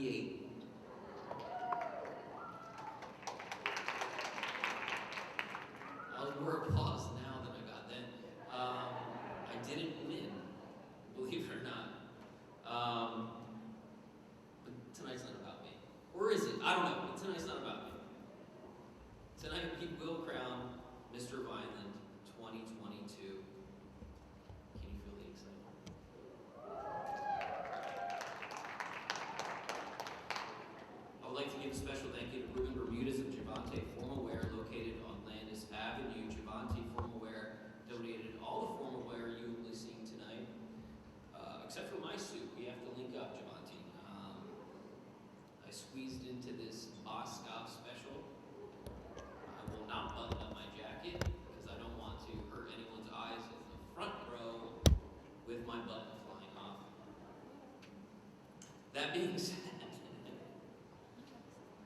98. I was more applause now than I got then. I didn't win, believe it or not. But tonight's not about me. Or is it? I don't know, but tonight's not about me. Tonight we will crown Mr. Vineland 2022. Can you feel the excitement? I would like to give a special thank you to Ruben Bermudez of Javante Formal Wear, located on Landis Avenue. Javante Formal Wear donated all the formal wear you will be seeing tonight, except for my suit. We have to link up, Javante. I squeezed into this Boss Scout special. I will not button up my jacket because I don't want to hurt anyone's eyes in the front row with my button flying off. That being said,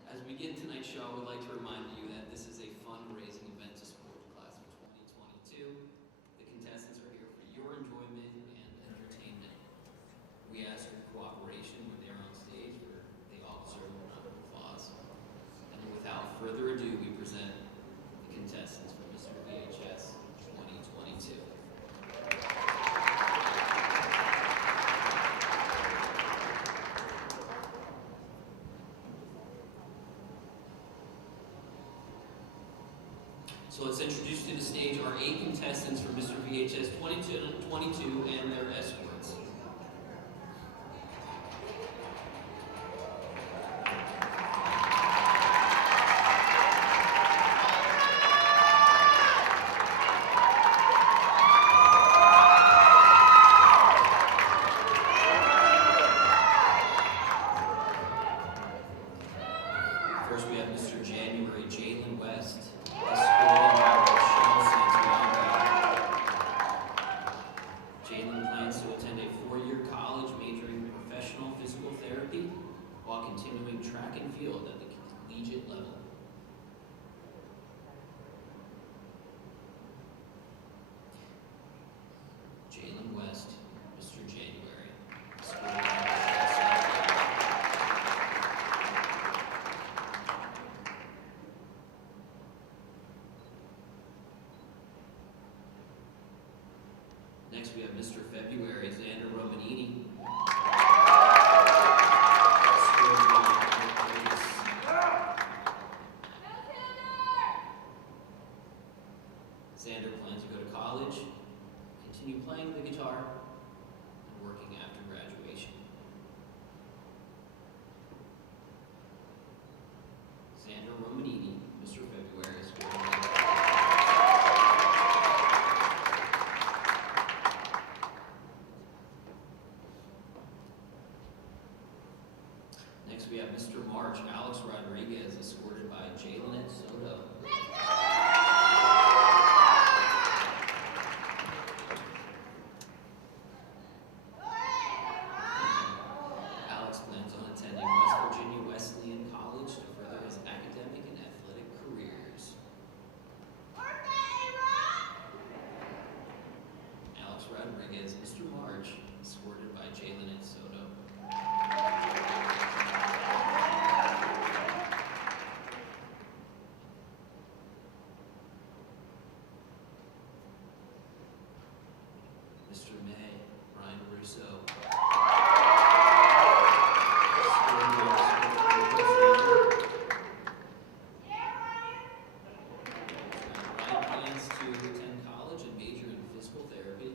as we begin tonight's show, I would like to remind you that this is a fundraising event to support the class of 2022. The contestants are here for your enjoyment and entertainment. We ask your cooperation when they are on stage, where they all deserve a round of applause. And without further ado, we present the contestants for Mr. VHS 2022. So let's introduce to the stage our 8 contestants for Mr. VHS 2022 and their escorts. First we have Mr. January, Jalen West, escorted by Rochelle Santiago. Jalen plans to attend a 4-year college majoring in professional physical therapy while continuing track and field at the collegiate level. Jalen West, Mr. January, escorted by Rochelle Santiago. Next we have Mr. February, Xander Romanini. Xander plans to go to college, continue playing the guitar, and working after graduation. Xander Romanini, Mr. February, is Next we have Mr. March, Alex Rodriguez, escorted by Jalen Soto. Alex plans on attending West Virginia Wesleyan College to further his academic and athletic careers. Alex Rodriguez, Mr. March, escorted by Jalen Soto. Mr. May, Ryan Russo. Ryan plans to attend college and major in physical therapy.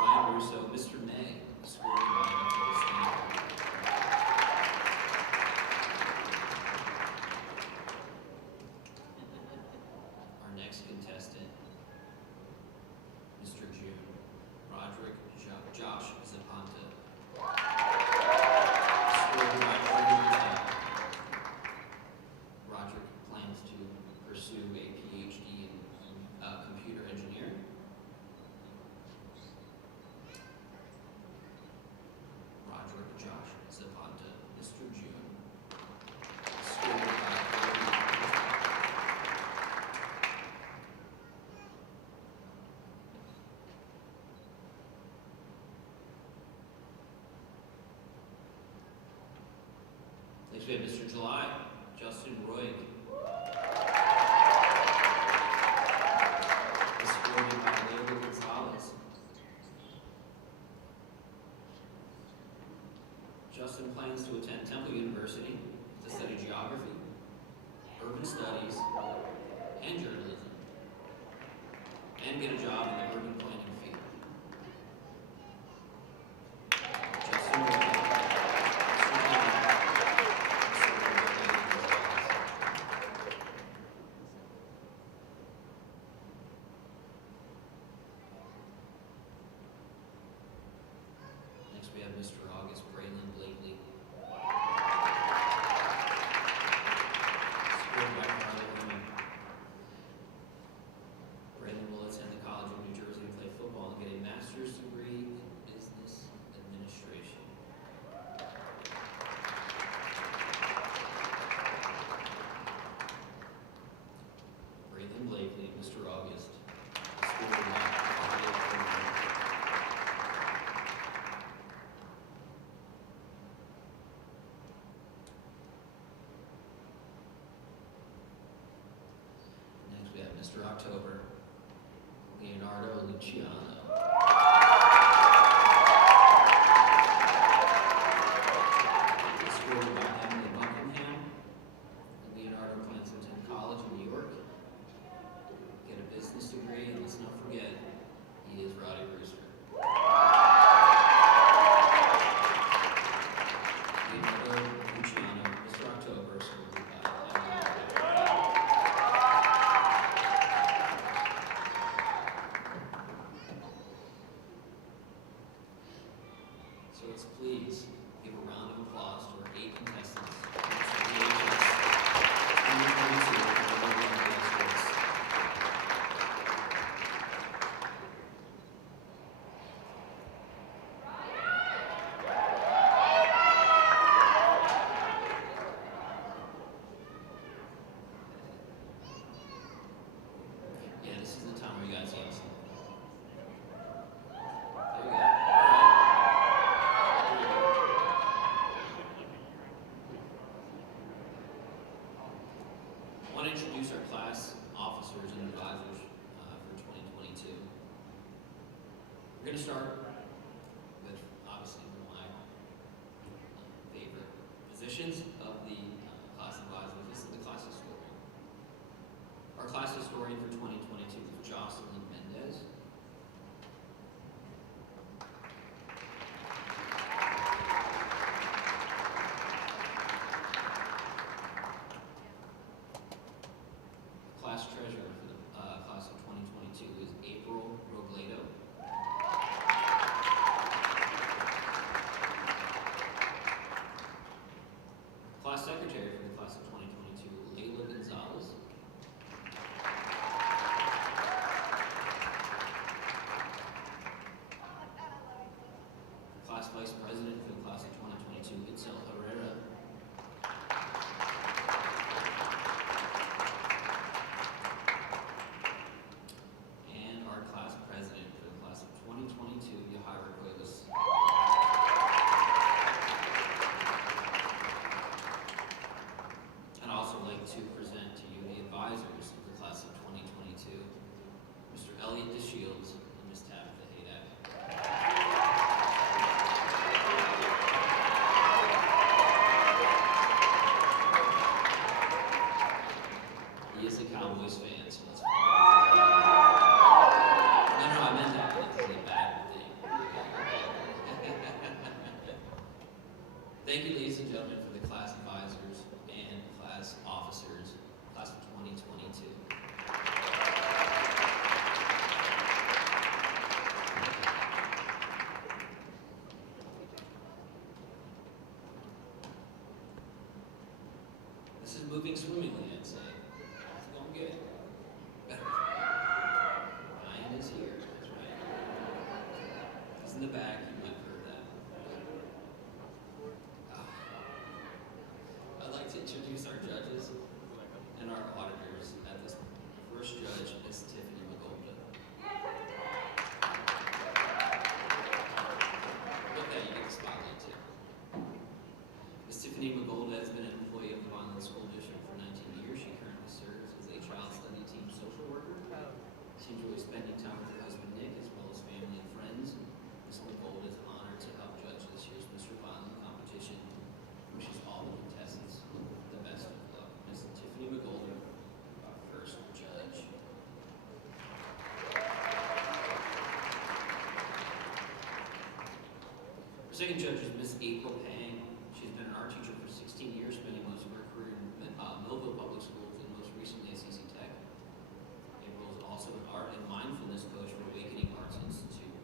Ryan Russo, Mr. May, escorted by Nicole Stanford. we have Mr. July, Justin Roig. Escorted by Leila Gonzalez. Justin plans to attend Temple University to study geography, urban studies, and journalism, and get a job in the urban planning field. Justin Roig. Next we have Mr. August Braylon Blakely. Supported by Carla Women. Braylon will attend the College of New Jersey to play football and get a master's degree in business administration. Braylon Blakely, Mr. August. Supported by Carla Women. Next we have Mr. October, Leonardo Luciano. Escorted by Emily Buckingham. Leonardo plans to attend college in New York, get a business degree, and let's not forget, he is Roddy Brewster. Leonardo Luciano, Mr. October, escorted by Emily Buckingham. So let's please give a round of applause to our 8 contestants. Yeah, this is the time where you guys yes. There you go. All right. I want to introduce our class officers and advisors for 2022. We're going to start with, obviously, one of my favorite positions of the class advisors. This is the class historian. Our class historian for 2022 is Jocelyn Mendez. Class treasurer for the class of 2022 is April Robledo. Class secretary for the class of 2022, Leila Gonzalez. Class vice president for the class of 2022, Itzel Herrera. And our class president for the class of 2022, Yahaira Cuevas. I'd also like to present to you the advisors of the class of 2022, Mr. Elliot DeShields and Ms. Tabitha Haydak. He is a Cowboys fan, so let's. No, I meant that. It's a bad thing. Thank you, ladies and gentlemen, for the class advisors and class officers, class of 2022. This is moving swimmingly, I'd say. It's going good. Better. Ryan is here. That's right. He's in the back. You might have heard that. I'd like to introduce our judges and our auditors at this first judge, Ms. Tiffany Magolda. With that, you get the spotlight too. Ms. Tiffany Magolda has been an She enjoys spending time with her husband Nick, as well as family and friends. Ms. McGold is honored to help judge this year's Mr. Vineland competition. Wishes all the contestants the best of luck. Ms. Tiffany McGold, our first judge. Our second judge is Miss April Pang. She's been an art teacher for 16 years, spending most of her career in Millville Public Schools and most recently at CC Tech. April is also an art and mindfulness coach for Awakening Arts Institute.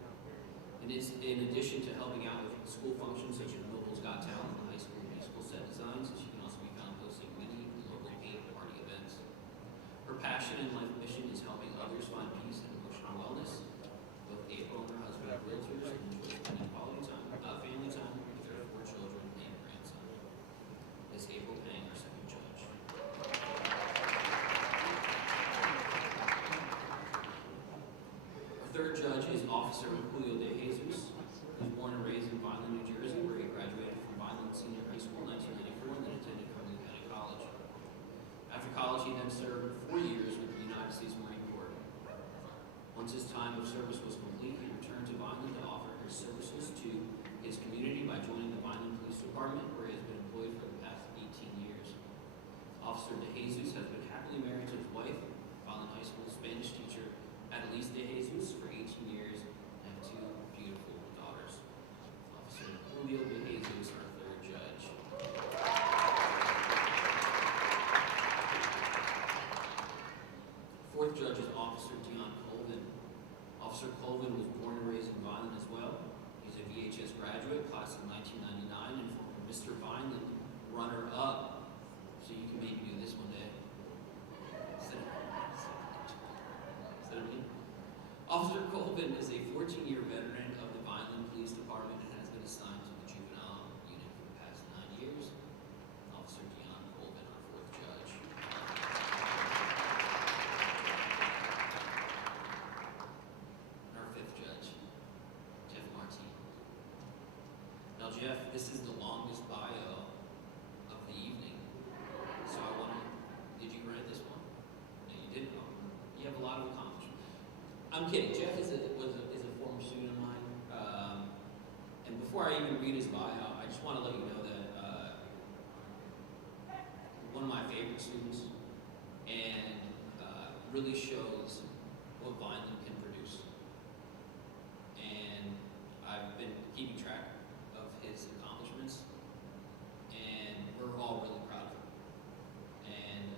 And in addition to helping out with school functions such as Millville's Got Talent and high school musical set designs, she can also be found hosting many local paint party events. Her passion and life mission is helping others find peace and emotional wellness. Both April and her husband are realtors and enjoy spending quality time, family time with their 4 children and grandson. Ms. April Pang, our second judge. Our third judge is Officer Julio De Jesus. He was born and raised in Vineland, New Jersey, where he graduated from Vineland Senior High School in 1994 and then attended Cumberland County College. After college, he then served 4 years with the United States Marine Corps. Once his time of service was complete, he returned to Vineland to offer his services to his community by joining the Vineland Police Department, where he has been employed for the past 18 years. Officer De Jesus has been happily married to his wife, Vineland High School Spanish teacher Adelise De Jesus, for 18 years and have 2 beautiful daughters. Officer Julio De Jesus, our third judge. Fourth judge is Officer Dion Colvin. Officer Colvin was born and raised in Vineland as well. He's a VHS graduate, class of 1999, and former Mr. Vineland runner-up. So you can maybe do this one day. Instead of me. Officer Colvin is a 14-year veteran of the Vineland Police Department and has been assigned to the juvenile unit for the past 9 years. Officer Dion Colvin, our fourth judge. And our fifth judge, Jeff Martin. Now, Jeff, this is the longest bio of the evening, so I want to. Did you write this one? No, you didn't. You have a lot of accomplishments. I'm kidding. Jeff is a former student of mine, and before I even read his bio, I just want to let you know that one of my favorite students, and really shows what Vineland can produce. And I've been keeping track of his accomplishments, and we're all really proud of him. And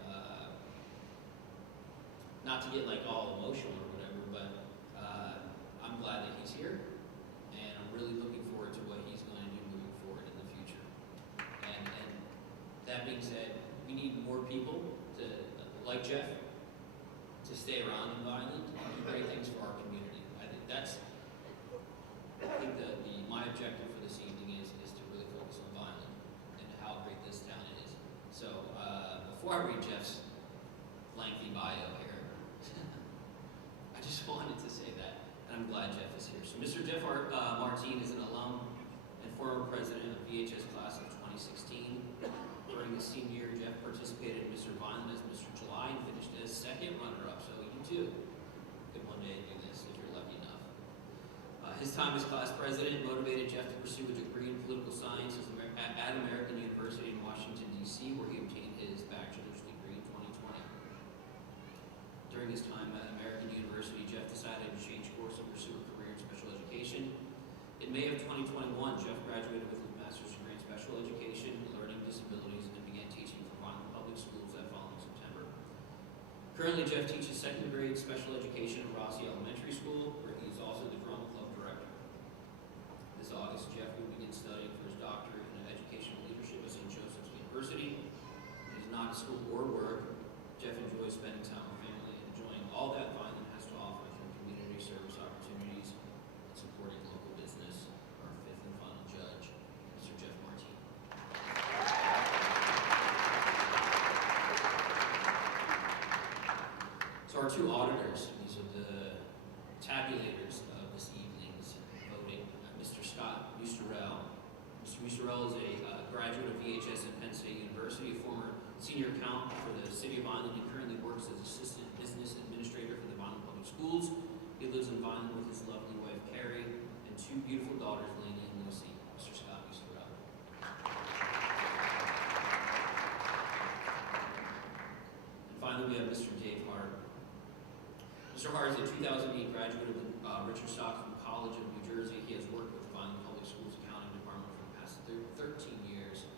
not to get like all emotional or whatever, but I'm glad that he's here, and I'm really looking forward to what he's going to do moving forward in the future. And that being said, we need more people to, like Jeff, to stay around in Vineland and do great things for our community. I think my objective for this evening is to really focus on Vineland and how great this town is. So before I read Jeff's lengthy bio here, I just wanted to say that, and I'm glad Jeff is here. So Mr. Jeff Martin is an alum and former president of VHS class of 2016. During his senior year, Jeff participated in Mr. Vineland as Mr. July and finished as second runner-up, so you too could one day do this if you're lucky enough. His time as class president motivated Jeff to pursue a degree in political science at American University in Washington, D.C., where he obtained his bachelor's degree in 2020. During his time at American University, Jeff decided to change course and pursue a career in special education. In May of 2021, Jeff graduated with his master's degree in special education, learning disabilities, and began teaching for Vineland Public Schools that following September. Currently, Jeff teaches second grade special education at Rossi Elementary School, where he is also the drama club director. This August, Jeff will begin studying for his doctorate in educational leadership at St. Joseph's University. He is not in school or work. Jeff enjoys spending time with family and enjoying all that Vineland has to offer through community service opportunities and supporting local business. Our fifth and final judge, Mr. Jeff Martin. So our 2 auditors, these are the tabulators of this evening's voting. Mr. Scott Musterell. Mr. Musterell is a graduate of VHS at Penn State University, a former senior accountant for the City of Vineland. He currently works as Assistant Business Administrator for the Vineland Public Schools. He lives in Vineland with his lovely wife, Carrie, and two beautiful daughters, Lainey and Lucy. Mr. Scott Easterell. And finally, we have Mr. Dave Hart. Mr. Hart is a 2008 graduate of the Richard Stockton College of New Jersey. He has worked with the Vineland Public Schools Accounting Department for the past 13 years.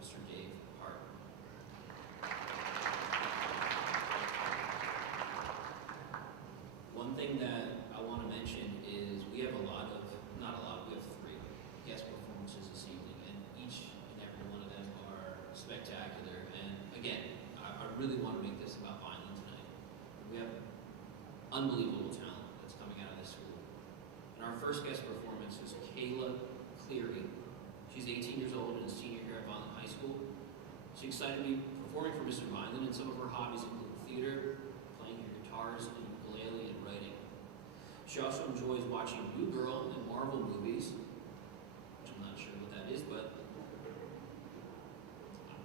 Mr. Dave Hart. One thing that I want to mention is we have we have 3 guest performances this evening, and each and every one of them are spectacular. And again, I really want to make this about Vineland tonight. We have unbelievable talent that's coming out of this school. And our first guest performance is Kayla Cleary. She's 18 years old and a senior here at Vineland High School. She's excited to be performing for Mr. Vineland, and some of her hobbies include theater, playing her guitars, and ukulele, and writing. She also enjoys watching New Girl and Marvel movies, which I'm not sure what that is, but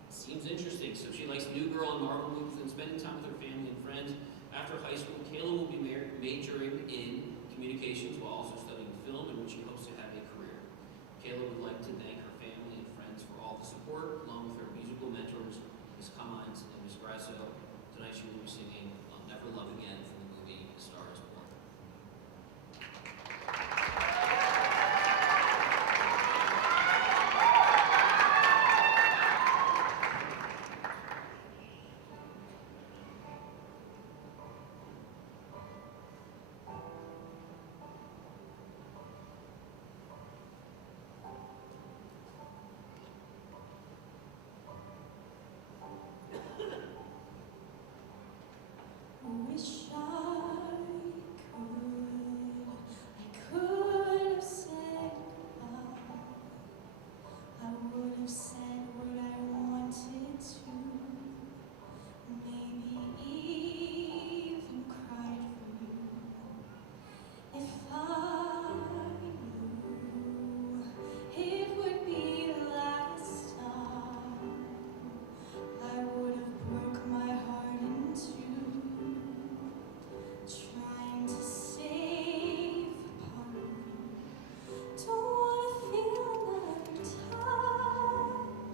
it seems interesting. So she likes New Girl and Marvel movies and spending time with her family and friends. After high school, Kayla will be majoring in communications while also studying film, in which she hopes to have a career. Kayla would like to thank her family and friends for all the support, along with her musical mentors, Ms. Cummines and Ms. Grasso. Tonight she will be singing Never Love Again from the movie A Star is Born. Wish I could have said goodbye. I would have said what I wanted to, maybe even cried for you. If I knew it would be the last time, I would have broke my heart in two, trying to save a part of you. Don't wanna feel another time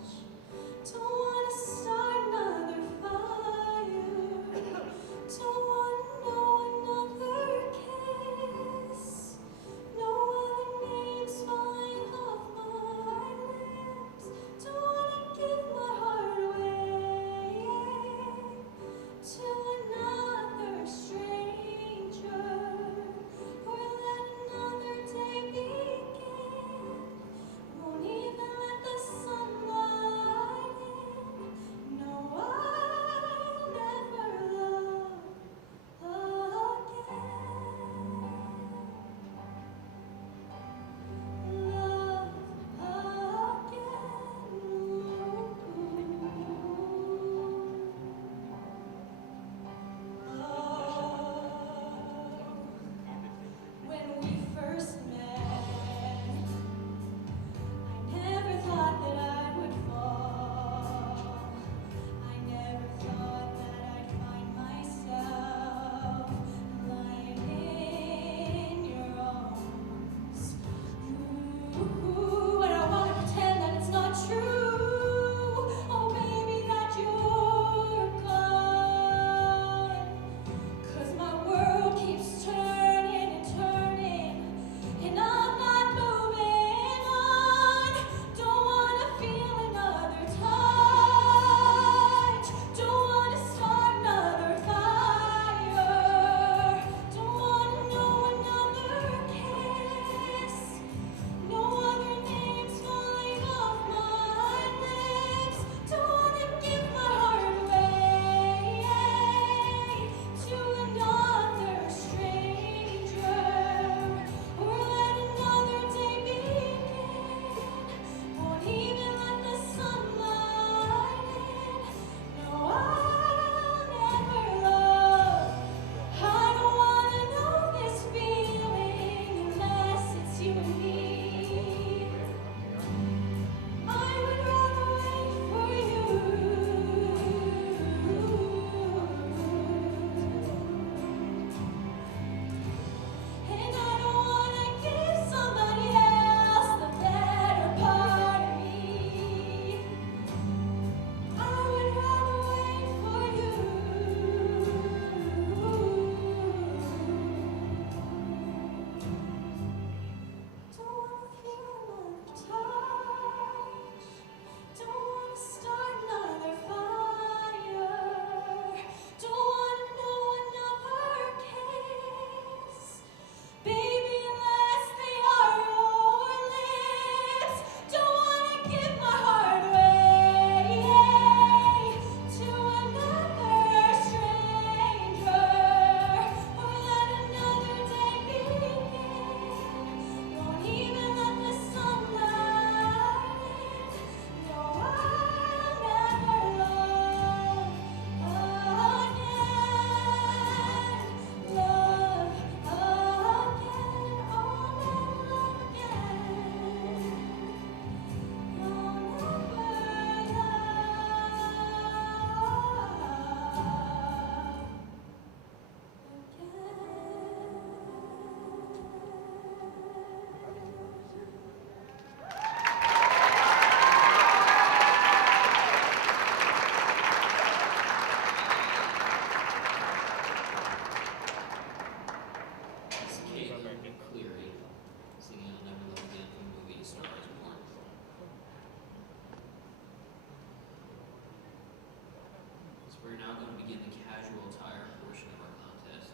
begin the casual attire portion of our contest.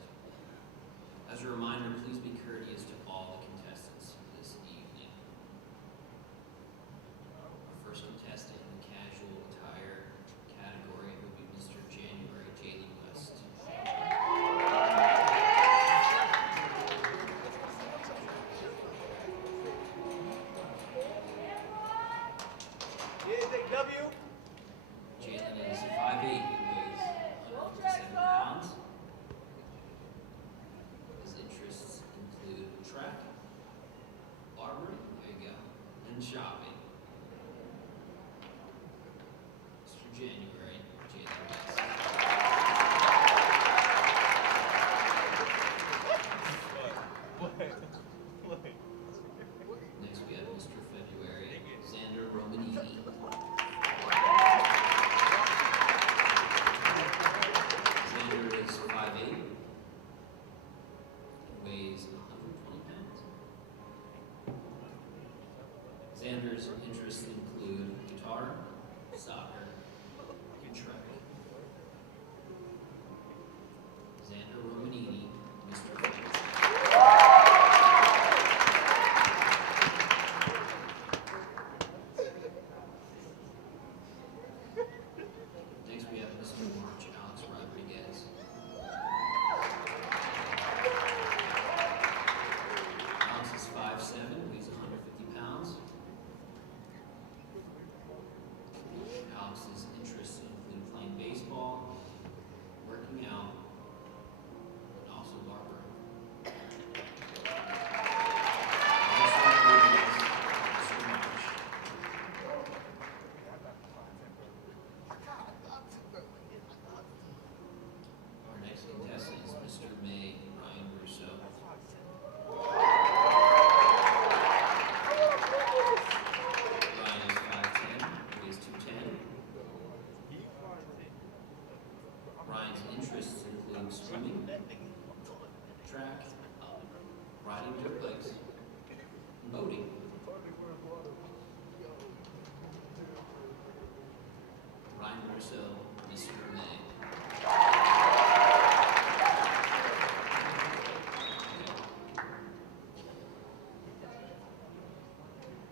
As a reminder, please be courteous to all the contestants this evening. Our first contestant in the casual attire category will be Mr. January Jalen West. W. Jalen is 5'8", weighs 157 pounds. His interests include track, barbering, there you go, and shopping. Mr. January, Jalen West. Next we have Mr. February, Xander Romanini. Xander is 5'8", weighs 120 pounds. Xander's interests include guitar, soccer, and track. Xander Romanini, Mr. February. Next we have Mr. March Alex Rodriguez. Alex is 5'7", weighs 150 pounds. Alex's interests include playing baseball, working out, and also barbering. Next one is Mr. March. Our next contestant is Mr. May Ryan Russo. Ryan is 5'10", weighs 210. Ryan's interests include swimming, track, riding dirt bikes, and boating. Ryan Russo, Mr. May.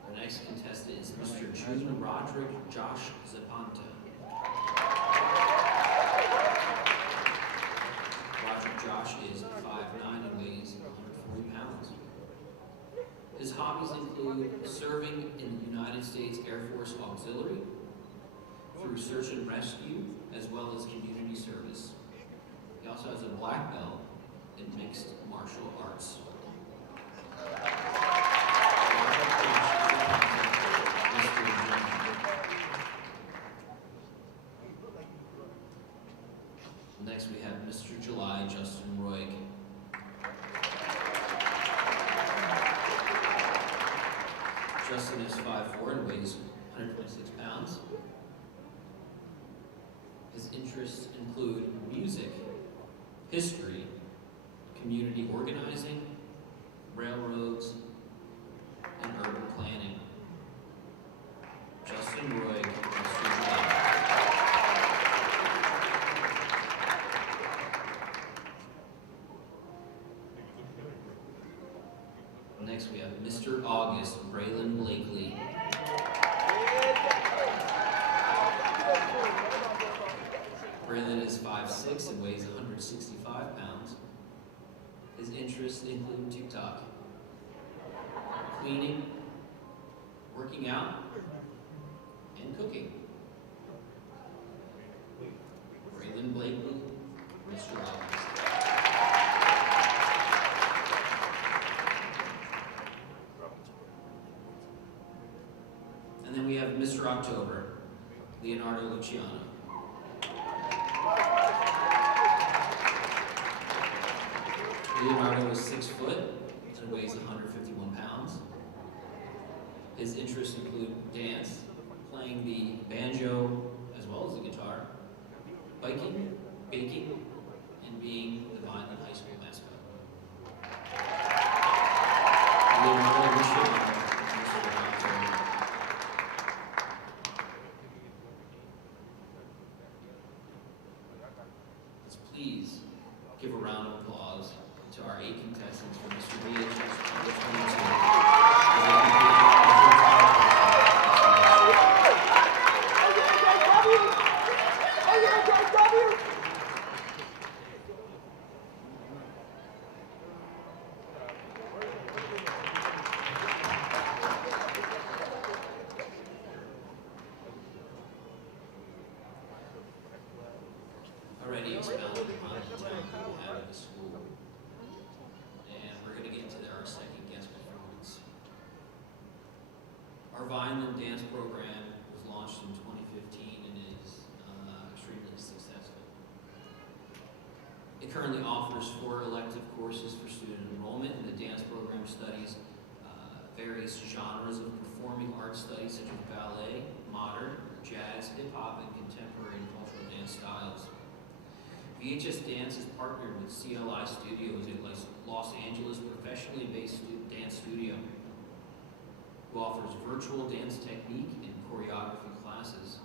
The next contestant is Mr. June Roderick Josh Zapanta. Roderick Josh is 5'9" and weighs 140 pounds. His hobbies include serving in the United States Air Force Auxiliary through search and rescue, as well as community service. He also has a black belt in mixed martial arts. Next we have Mr. July Justin Roig. Justin is 5'4" and weighs 126 pounds. His interests include music, history, community organizing, railroads, and urban planning. Justin Roig, Mr. July. Next we have Mr. August Braylon Blakely. Braylon is 5'6" and weighs 165 pounds. His interests include TikTok, cleaning, working out, and cooking. Braylon Blakely, Mr. August. And then we have Mr. October, Leonardo Luciano. Leonardo is 6 foot and weighs 151 pounds. His interests include dance, playing the banjo as well as the guitar, biking, baking, and being the Vineland High School mascot. Leonardo Luciano, Mr. October. give a round of applause to our 8 contestants from Mr. VHS Public 22. Already expounded upon the talent that we have at the school. And we're going to get into our second guest performance. Our Vineland dance program was launched in 2015 and is extremely successful. It currently offers 4 elective courses for student enrollment, and the dance program studies various genres of performing arts studies such as ballet, modern, jazz, hip-hop, and contemporary and cultural dance styles. VHS Dance is partnered with CLI Studios, a Los Angeles professionally based dance studio, who offers virtual dance technique and choreography classes.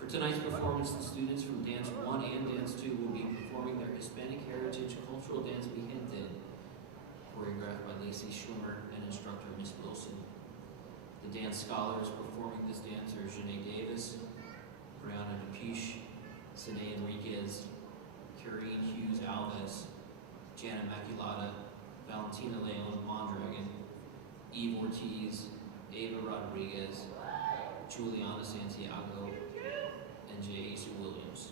For tonight's performance, the students from Dance 1 and Dance 2 will be performing their Hispanic Heritage cultural dance Mi Gente, choreographed by Lacey Schwimmer and instructor Miss Wilson. The dance scholars performing this dance are Janae Davis, Brianna DePiche, Sine Enriquez, Karine Hughes Alves, Jana Maculata, Valentina Leon Mondragon, Eve Ortiz, Ava Rodriguez, Juliana Santiago, and Jace Williams.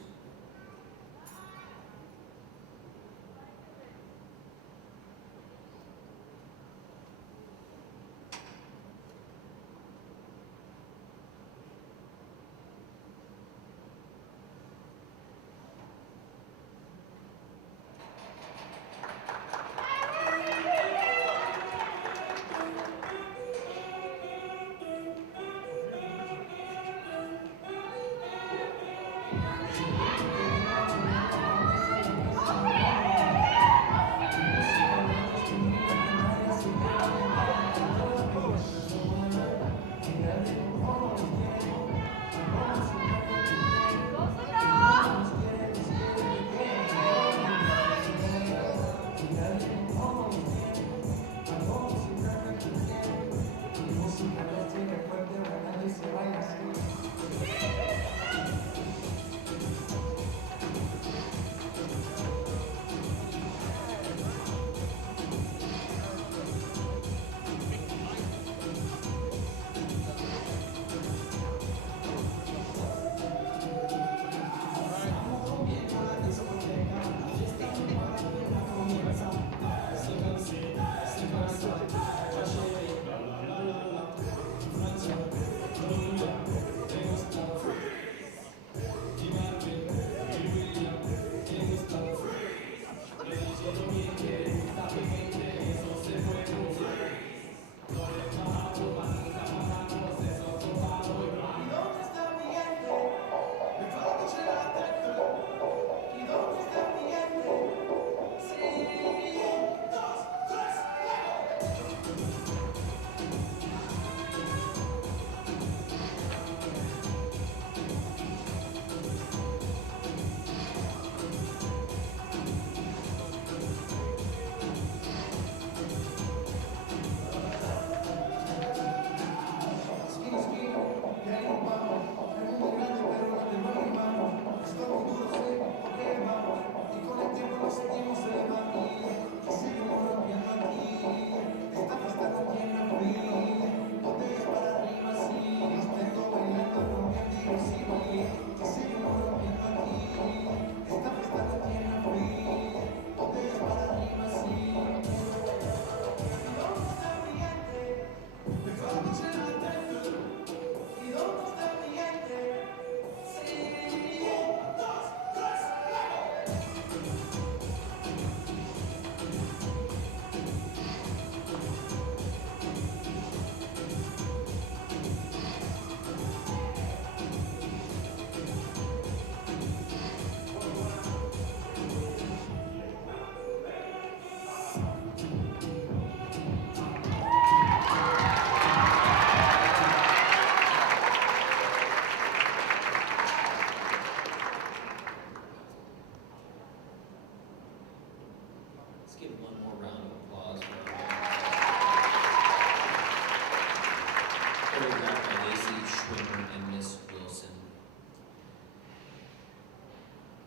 choreographed by Lacey Schwimmer and Miss Wilson.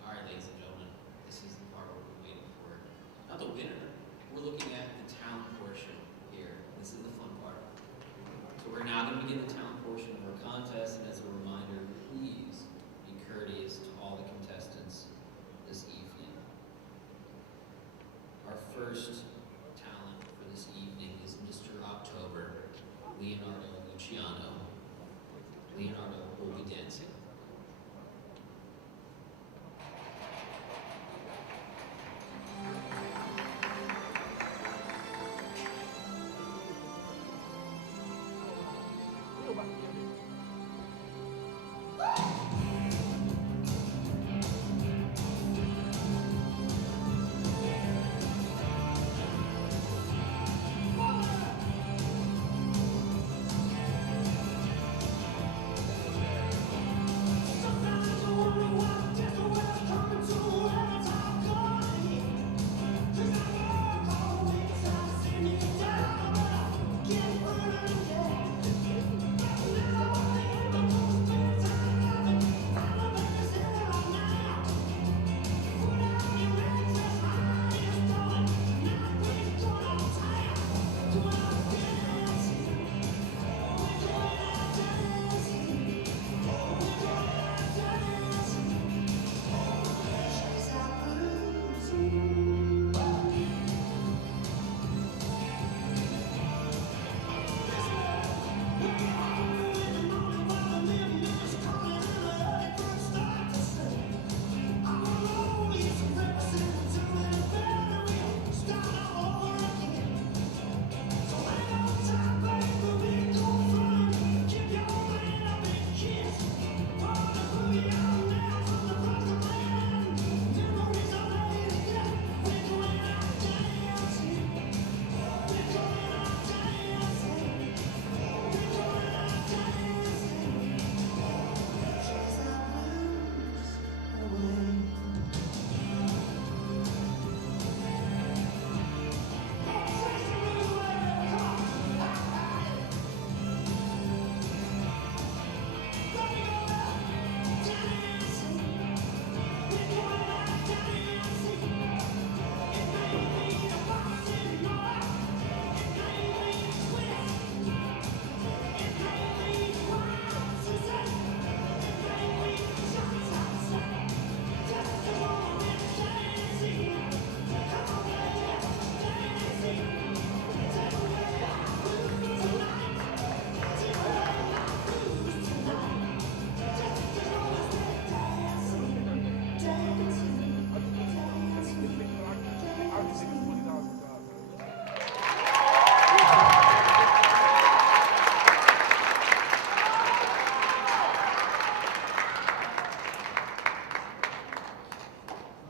All right, ladies and gentlemen, this is the part we're waiting for. Not the winner. We're looking at the talent portion here. This is the fun part. So we're now going to begin the talent portion of our contest, and as a reminder, please be courteous to all the contestants this evening. Our first talent for this evening is Mr. October, Leonardo Luciano. Leonardo will be dancing.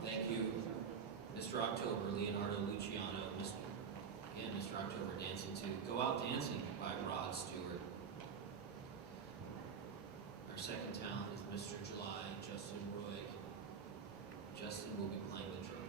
Thank you, Mr. October, Leonardo Luciano, Mr. October dancing to Go Out Dancing by Rod Stewart. Our second talent is Mr. July, Justin Roy. Justin will be playing the trumpet.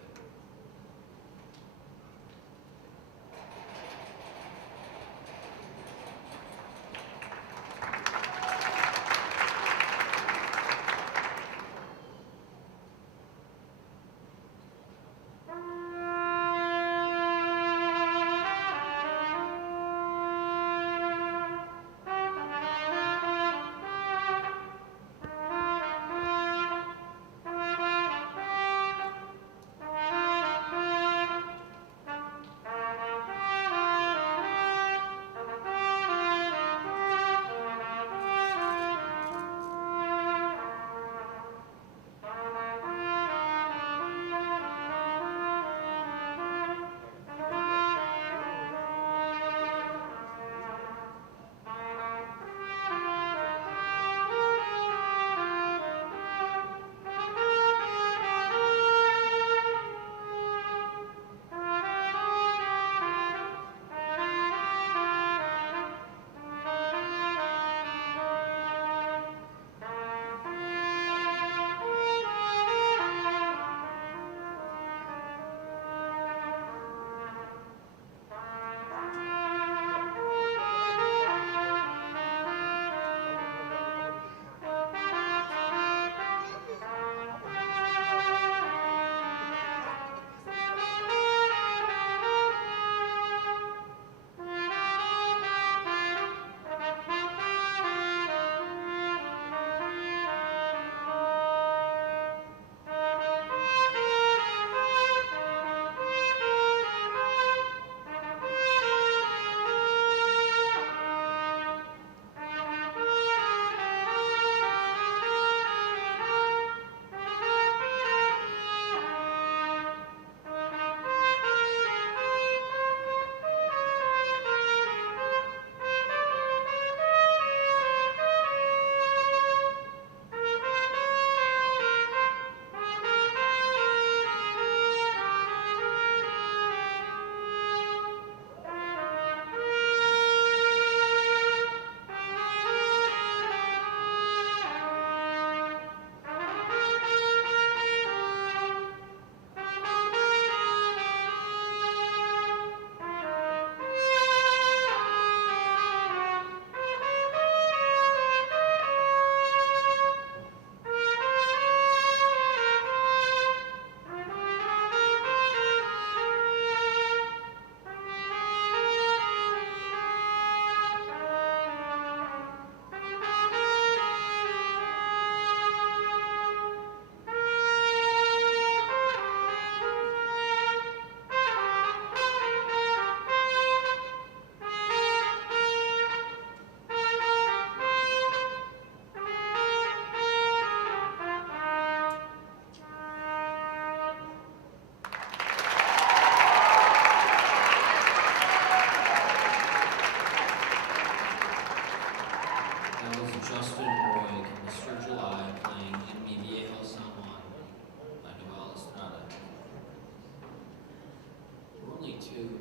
That was Justin Roy, Mr. July, playing In Mi Viejo San Juan by Noel Estrada. We're only two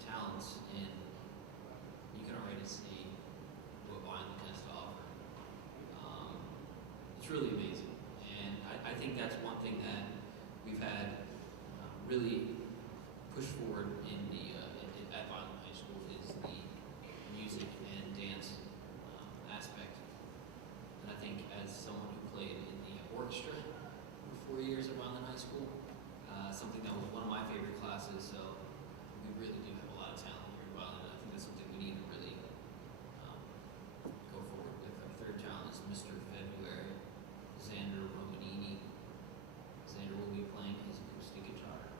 talents in. You can already see what Vineland has to offer. It's really amazing, and I think that's one thing that we've had really push forward in the at Vineland High School is the music and dance aspect. And I think as someone who played in the orchestra for 4 years at Vineland High School, something that was one of my favorite classes. So we really do have a lot of talent here at Vineland. I think that's something we need to really go forward with. Our third talent is Mr. February, Xander Romanini. Xander will be playing his acoustic guitar.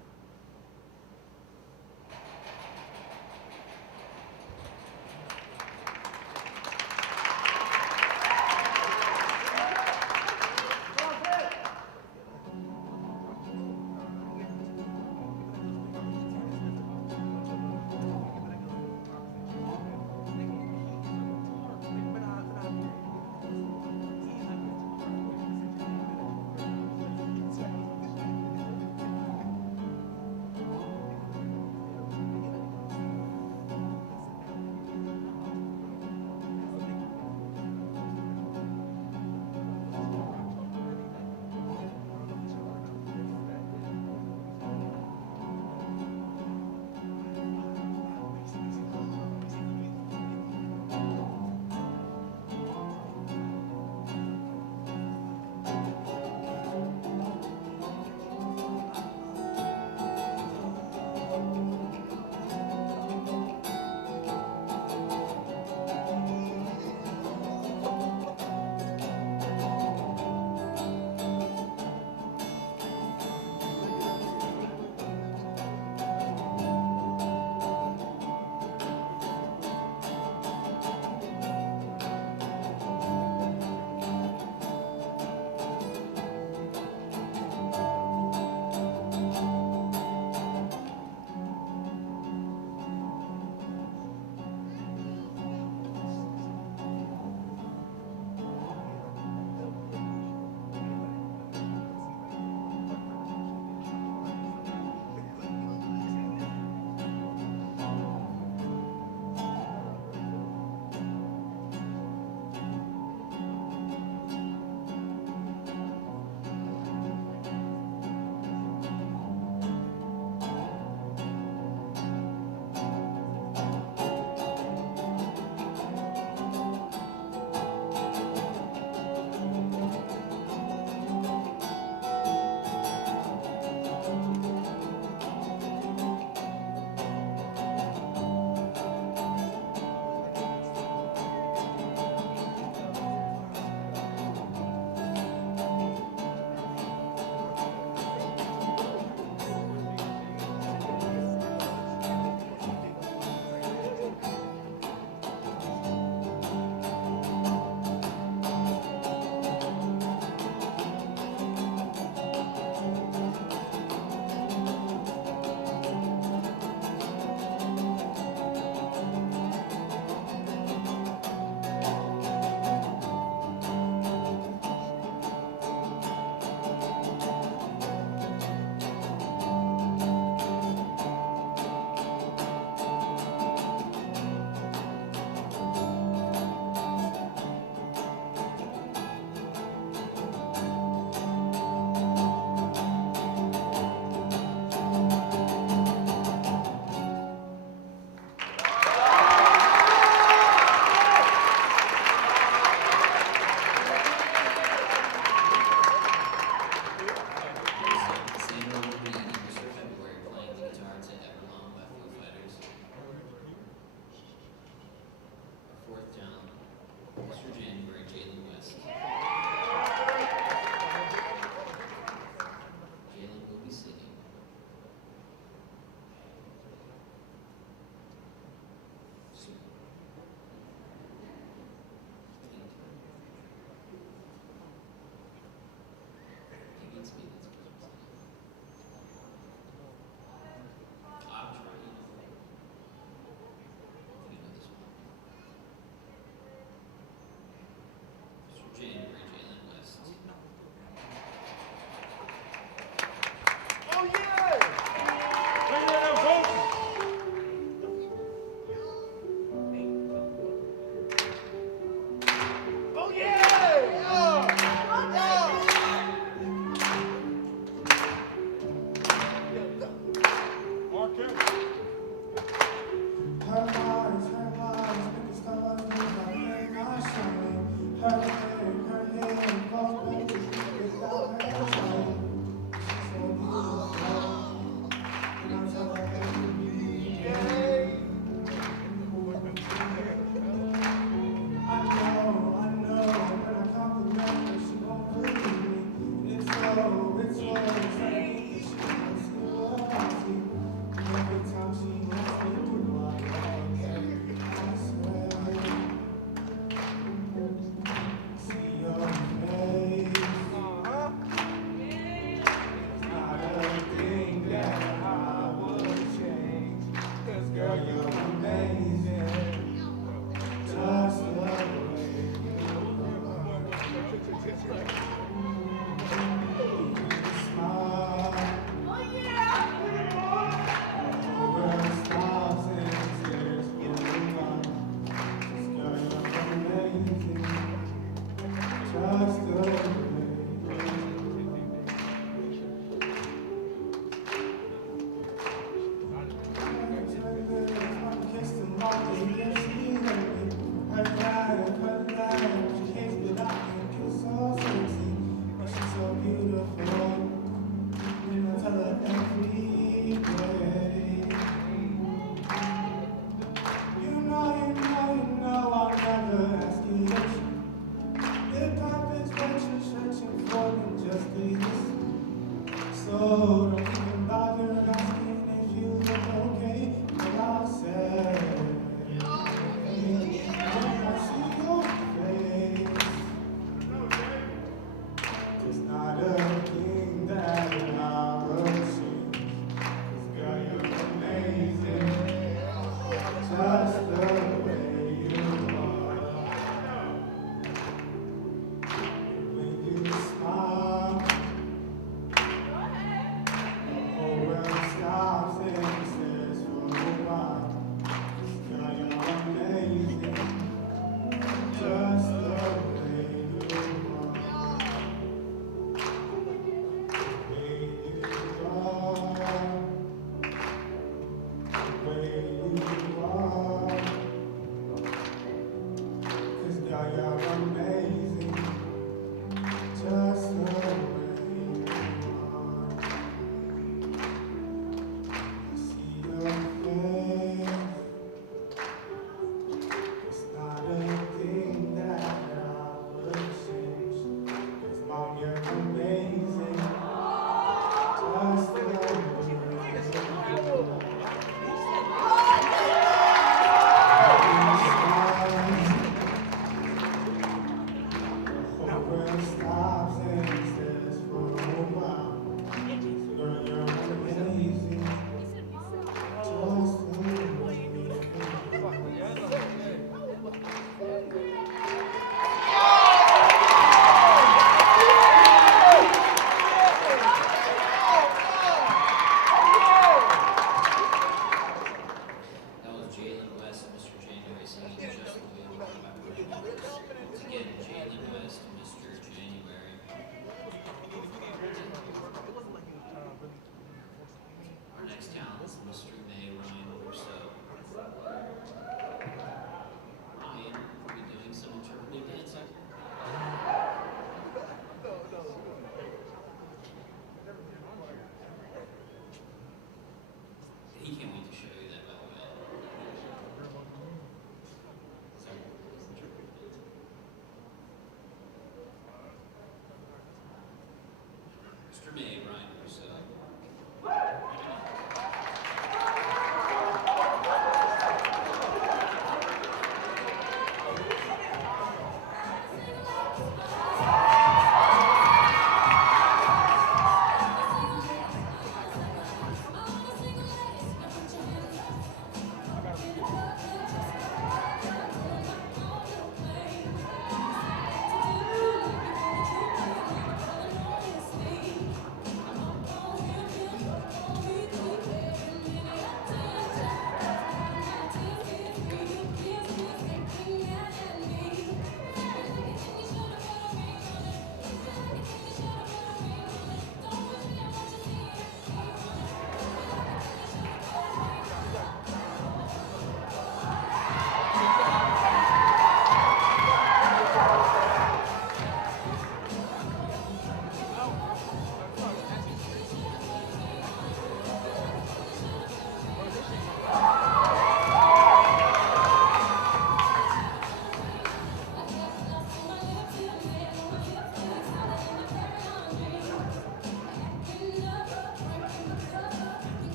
Mr. May, Ryan Russo.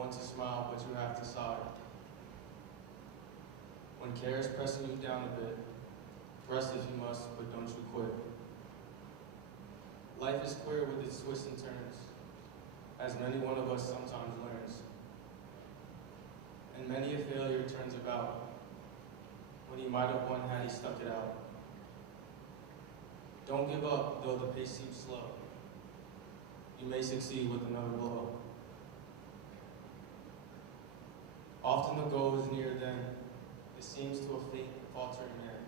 want to smile, but you have to sigh. When care is pressing you down a bit, rest if you must, but don't you quit. Life is queer with its twists and turns, as many one of us sometimes learns. And many a failure turns about, when he might have won had he stuck it out. Don't give up, though the pace seems slow. You may succeed with another blow. Often the goal is near then, it seems to a faint, faltering man.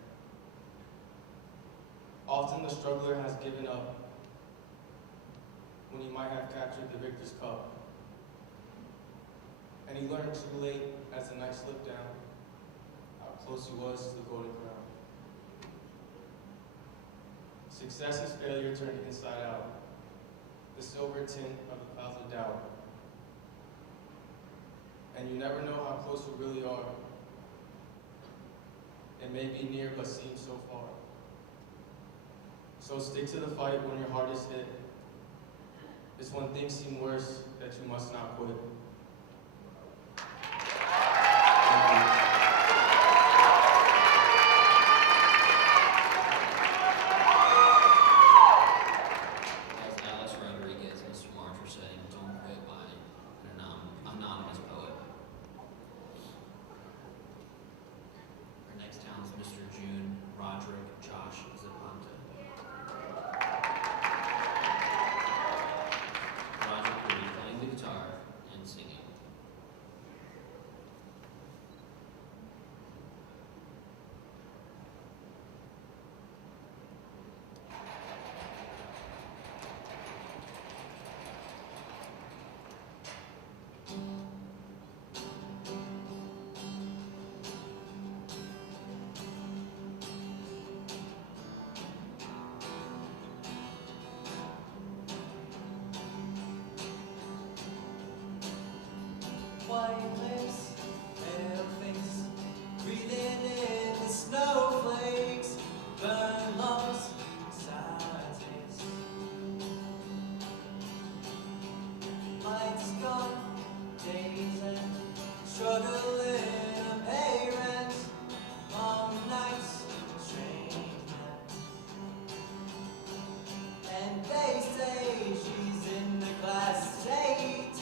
Often the struggler has given up, when he might have captured the victor's cup. And he learned too late as the night slipped down, how close he was to the golden crown. Success is failure turned inside out, the silver tint of the clouds of doubt. And you never know how close you really are. It may be near but seems so far. So stick to the fight when your heart is hit. It's when things seem worse that you must not quit. White lips, pale face, breathing in the snowflakes, burn lungs, sour taste. Lights gone, days end, struggling to pay rent, long nights, strange nights. And they say she's in the class 18,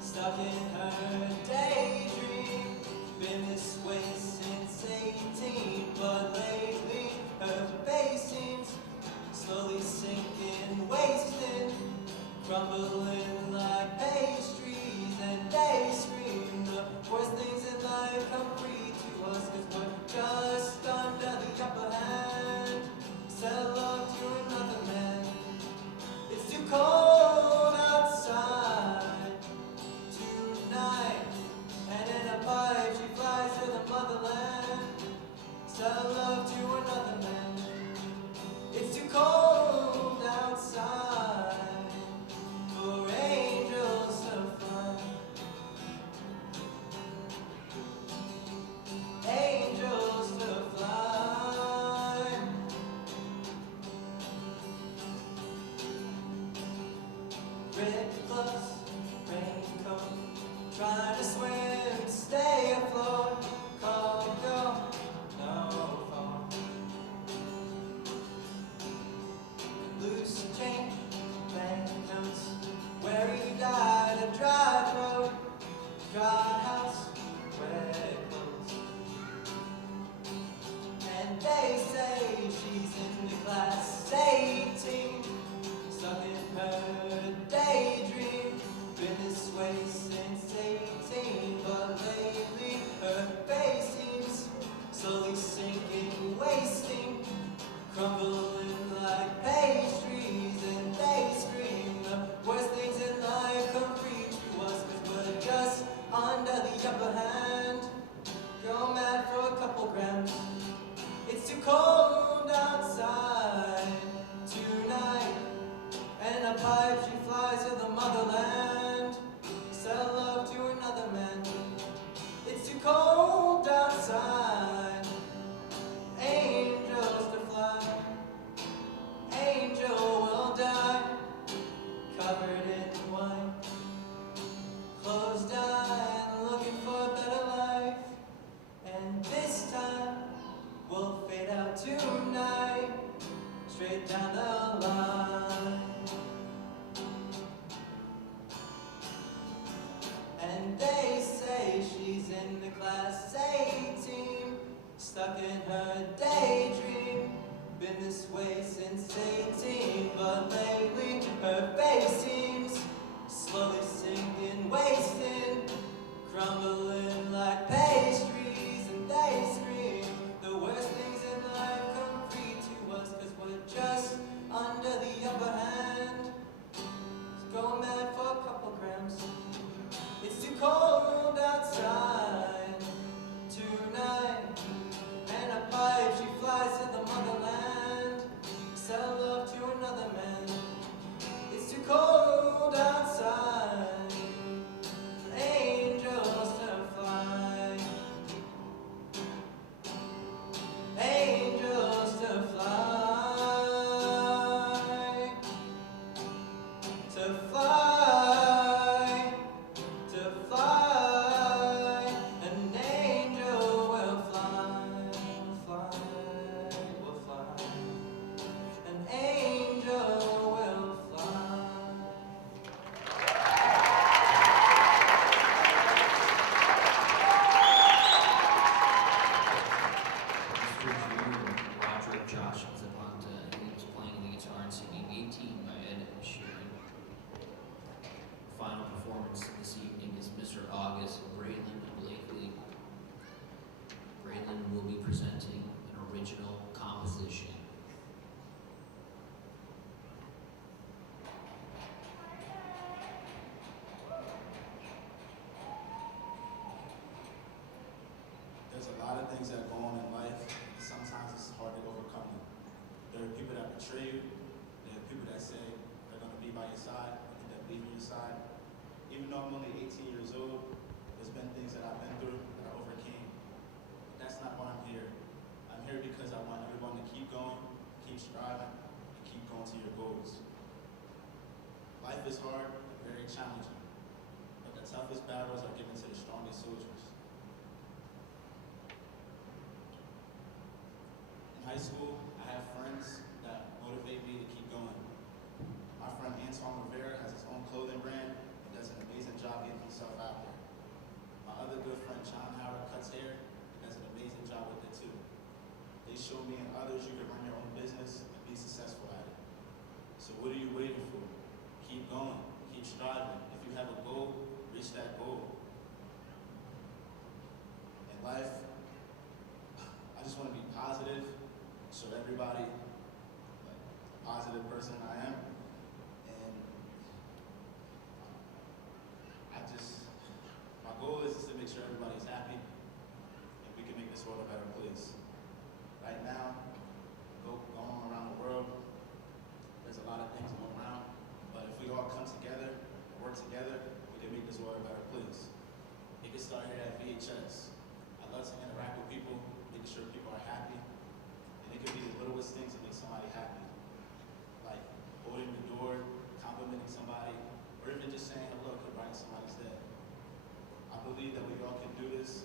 stuck in her daydream, been this way since 18, but lately her face seems slowly sinking, wasting, crumbling like pastries, and they scream the worst things in life come free to us, 'cause we're just under the upper hand, sell love to another man. It's too cold outside tonight, and in a pipe she flies to the motherland, sell love to another man. It's too cold outside for angels to fly, angels to fly. Red gloves, raincoat, trying to swim, stay afloat, call girl, no phone. Loose change, bank notes, where he died, a dry road, dry house, wet clothes. And they say she's in the class 18, stuck in her daydream, been this way since 18, but lately her face seems slowly sinking, wasting, crumbling like pastries, and they scream the worst things in life come free to us, 'cause we're just on class A team, stuck in her daydream. Been this way since 18, but lately her face seems slowly sinking, wasting, crumbling like pastries, and they scream. The worst things in life come free to us, 'cause we're just under the upper hand. Going mad for a couple grams. It's too cold outside tonight, and a pipe, she flies to the motherland, sell love to another man. It's too cold outside for angels to fly, angels to fly. To fly, to fly, an angel will fly, will fly, an angel will fly. Mr. June, Roderick Josh Zapanta, he was playing the guitar and singing 18 by Ed Sheeran. Final performance this evening is Mr. August Braylon Blakely. Braylon will be presenting an original composition. There's a lot of things that go on in life, and sometimes it's hard to overcome them. There are people that betray you. There are people that say they're going to be by your side and end up leaving your side. Even though I'm only 18 years old, there's been things that I've been through that I overcame. But that's not why I'm here. I'm here because I want everyone to keep going, keep striving, and keep going to your goals. Life is hard, very challenging, but the toughest battles are given to the strongest soldiers. In high school, I have friends that motivate me to keep going. My friend Antoine Rivera has his own clothing brand and does an amazing job getting himself out there. My other good friend John Howard cuts hair and does an amazing job with it too. They show me and others you can run your own business and be successful at it. So what are you waiting for? Keep going, keep striving. If you have a goal, reach that goal. In life, I just want to be positive, show everybody like the positive person I am, and my goal is to make sure everybody's happy and we can make this world a better place. Right now, going around the world, there's a lot of things going around, but if we all come together and work together, we can make this world a better place. It can start here at VHS. I love to interact with people, making sure people are happy, and it could be the littlest things that make somebody happy, like holding the door, complimenting somebody, or even just saying hello could brighten somebody's day. I believe that we all can do this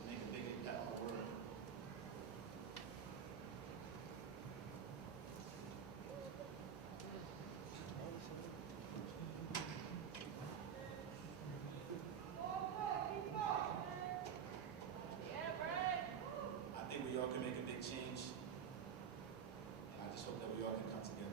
and make a big impact on the world. I think we all can make a big change, and I just hope that we all can come together.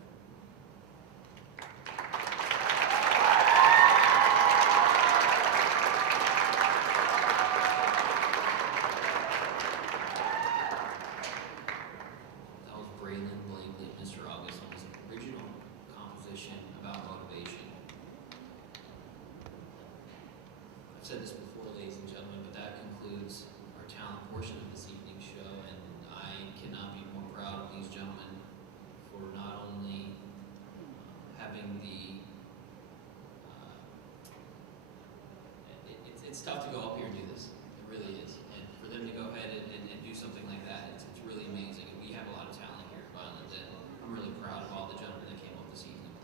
That was Braylon Blakely, Mr. August, on his original composition about motivation. I've said this before, ladies and gentlemen, but that concludes our talent portion of this evening's show, and I cannot be more proud of these gentlemen for not only having the it's tough to go up here and do this. It really is. And for them to go ahead and do something like that, it's really amazing. And we have a lot of talent here at Vineland, and I'm really proud of all the gentlemen that came up this evening.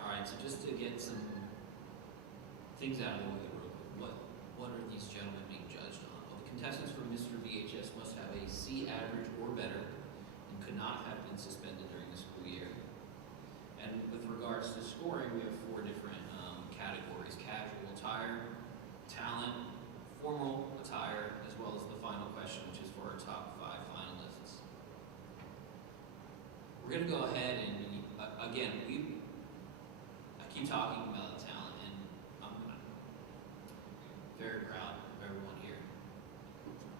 All right, so just to get some things out of the way real quick, what are these gentlemen being judged on? Well, the contestants from Mr. VHS must have a C average or better and could not have been suspended during the school year. And with We're gonna go ahead and, again, I keep talking about the talent, and I'm very proud of everyone here.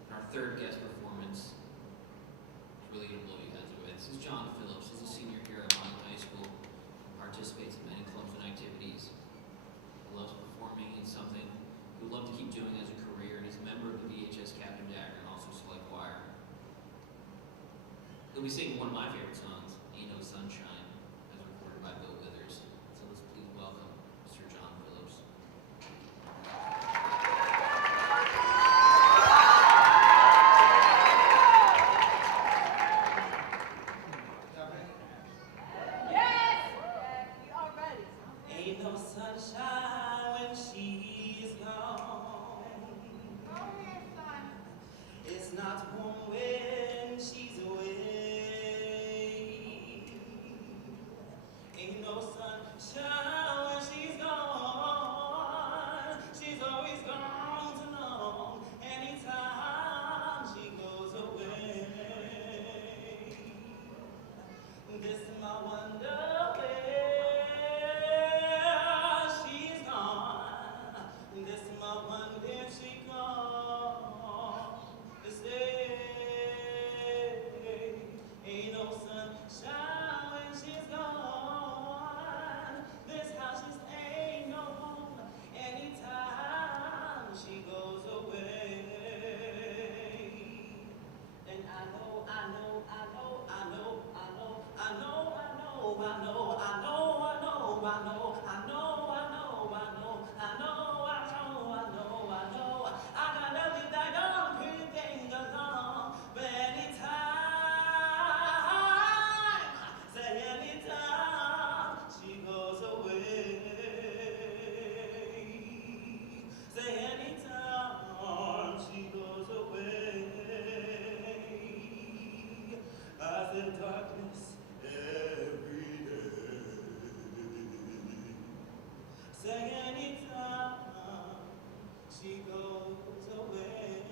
And our third guest performance is really gonna blow you guys away. This is John Phillips. He's a senior here at Vineland High School, participates in many clubs and activities. He loves performing. It's something he would love to keep doing as a career, and he's a member of the VHS Captain Dagger and also select choir. He'll be singing one of my favorite songs, Ain't No Sunshine, as recorded by Bill Withers. So let's please welcome Mr. John Phillips. Ain't no sunshine when she's gone. It's not warm when she's away. Ain't no sunshine when she's gone. She's always gone too long. Anytime she goes away. This is my wonder where she's gone. This is my wonder if she comes to stay. Ain't no sunshine when she's gone. This house just ain't no home anytime she goes away. And I know, I know, I know, I know, I know, I know, I know, I know, I know, I know, I know, I know, I know, I know, I know, I know, I know, I got everything done, pretty things along, but anytime, say anytime she goes away, say anytime she goes away. I feel darkness every day. Say anytime she goes away.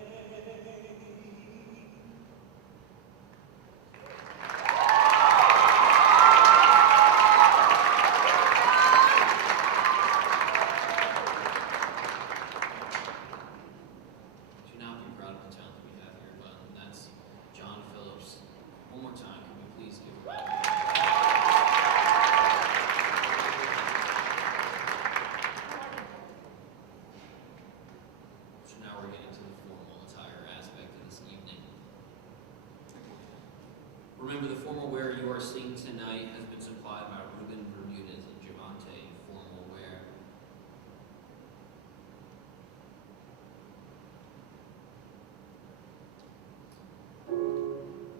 Should not be proud of the talent that we have here, but that's John Phillips. One more time, can we please give a round of applause? So now we're getting to the formal attire aspect of this evening. Remember, the formal wear you are seeing tonight has been supplied by Ruben Bermudez and Javante Formal Wear.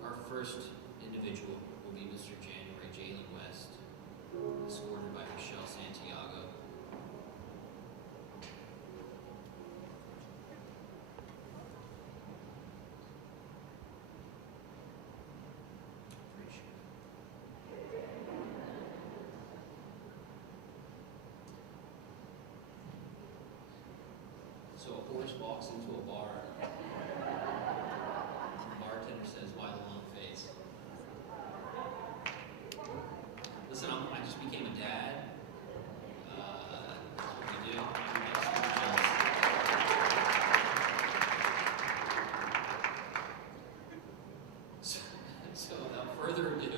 Our first individual will be Mr. January Jalen West, escorted by Michelle Santiago. So a horse walks into a bar. The bartender says, "Why the long face?" Listen, I just became a dad. That's what we do. We make solutions. So without further ado,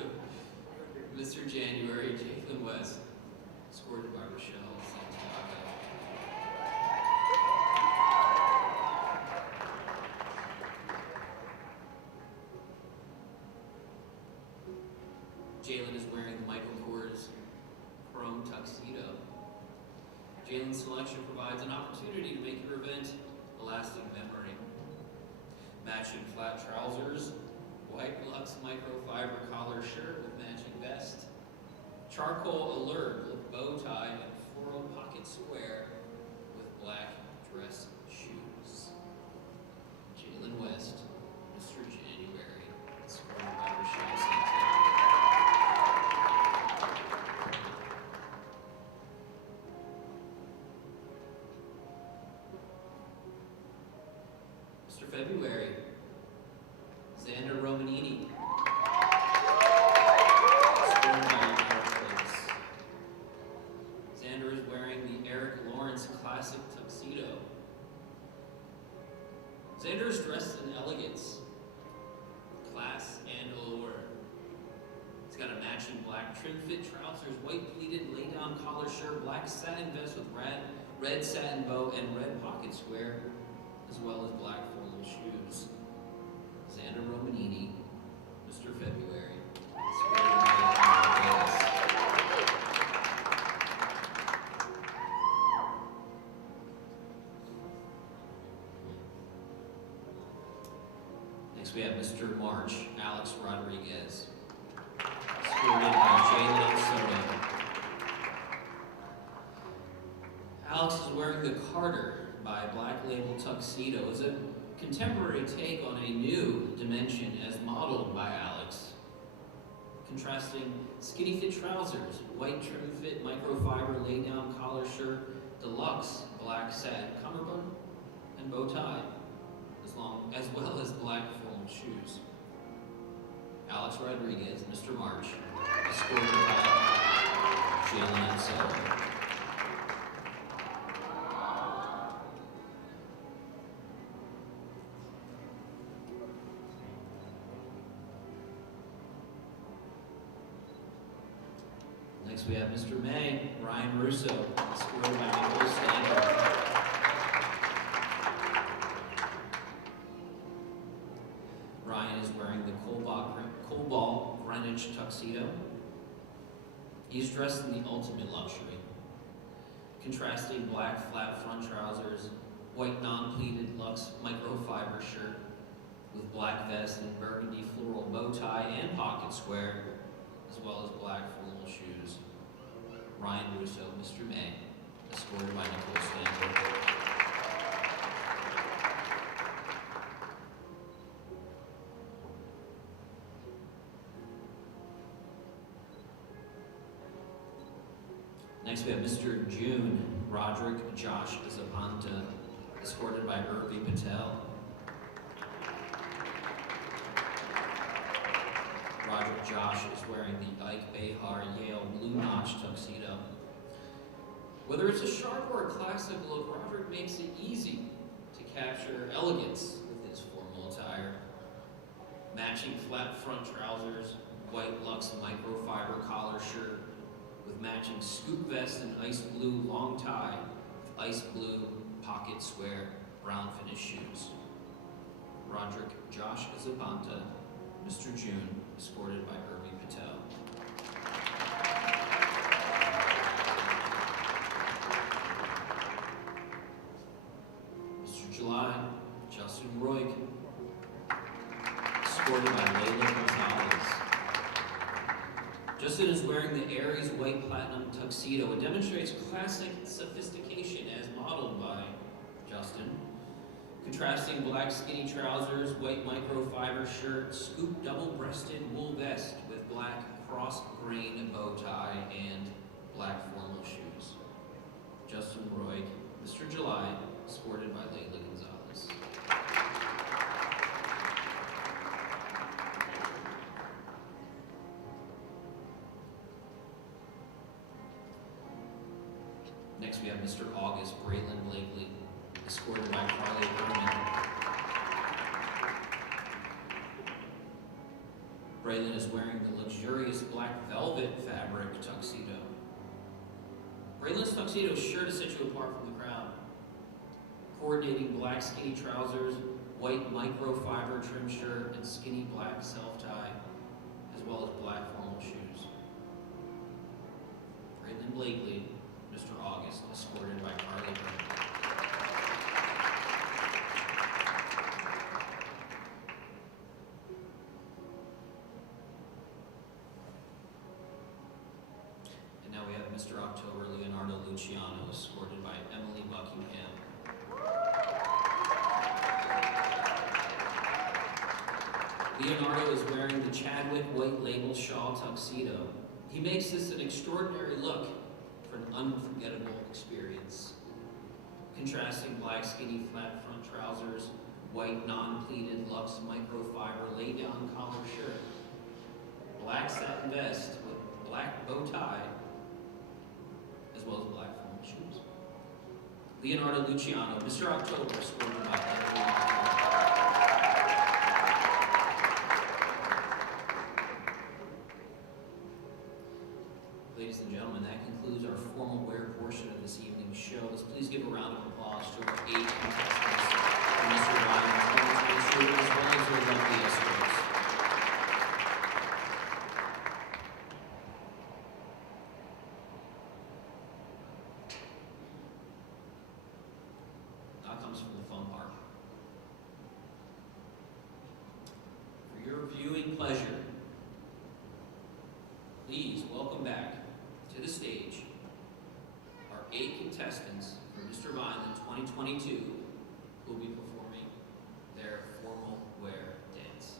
Mr. January Jalen West, escorted by Michelle Santiago. Jalen is wearing the Michael Kors chrome tuxedo. Jalen's selection provides an opportunity to make your event a lasting memory. Matching flat trousers, white luxe microfiber collar shirt with matching vest, charcoal alert with bow tie and floral pocket square with black dress shoes. Jalen West, Mr. January, escorted by Michelle Santiago. Mr. February, Xander Romanini. It's got a matching black trim fit trousers, white pleated lay-down collar shirt, black satin vest with red satin bow and red pocket square, as well as black formal shoes. Xander Romanini, Mr. February. Next we have Mr. March, Alex Rodriguez. Escorted by Jalen Soto. Alex is wearing the Carter by Black Label Tuxedo. It's a contemporary take on a new dimension as modeled by Alex. Contrasting skinny fit trousers, white trim fit microfiber lay-down collar shirt, deluxe black satin cummerbund and bow tie, as well as black formal shoes. Alex Rodriguez, Mr. March, escorted by Jalen Soto. Next we have Mr. May, Ryan Russo, escorted by Nicole Stanton. Ryan is wearing the Cobalt Greenwich tuxedo. He's dressed in the ultimate luxury, contrasting black flat front trousers, white non-pleated luxe microfiber shirt with black vest and burgundy floral bow tie and pocket square, as well as black formal shoes. Ryan Russo, Mr. May, escorted by Nicole Stanton. Next we have Mr. June, Roderick Josh Zapanta, escorted by Urvi Patel. Roderick Josh is wearing the Ike Behar Yale Blue Notch tuxedo. Whether it's a sharp or a classic look, Roderick makes it easy to capture elegance with his formal attire. Matching flat front trousers, white luxe microfiber collar shirt, with matching scoop vest and ice blue long tie with ice blue pocket square brown finish shoes. Roderick Josh Zapanta, Mr. June, escorted by Urvi Patel. Mr. July, Justin Roig, escorted by Layla Gonzalez. Justin is wearing the Aries white platinum tuxedo. It demonstrates classic sophistication as modeled by Justin. Contrasting black skinny trousers, white microfiber shirt, scoop double-breasted wool vest with black cross-grain bow tie and black formal shoes. Justin Roig, Mr. July, escorted by Layla Gonzalez. Next we have Mr. August Braylon Blakely, escorted by Carly Berman. Braylon is wearing the luxurious black velvet fabric tuxedo. Braylon's tuxedo is sure to set you apart from the crowd. Coordinating black skinny trousers, white microfiber trim shirt, and skinny black self-tie, as well as black formal shoes. Braylon Blakely, Mr. August, escorted by Carly Berman. And now we have Mr. October Leonardo Luciano, escorted by Emily Buckingham. Leonardo is wearing the Chadwick white label shawl tuxedo. He makes this an extraordinary look for an unforgettable experience. Contrasting black skinny flat front trousers, white non-pleated luxe microfiber lay-down collar shirt, black satin vest with black bow tie, as well as black formal shoes. Leonardo Luciano, Mr. October, escorted by Emily. Ladies and gentlemen, that concludes our formal wear portion of this evening's show. Let's please give a round of applause to our 8 contestants from Mr. Vineland 2022, as well as their lovely escorts. Now comes from the fun part. For your viewing pleasure, please welcome back to the stage our 8 contestants for Mr. Vineland 2022 who will be performing their formal wear dance.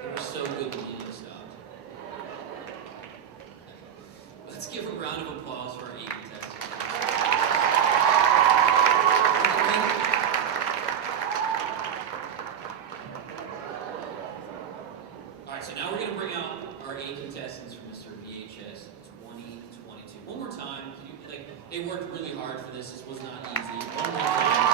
They were so good when you stopped. Let's give a round of applause for our 8 contestants. Alright, so now we're going to bring out our 8 contestants from Mr. VHS 2022. One more time. They worked really hard for this. This was not easy. One more time.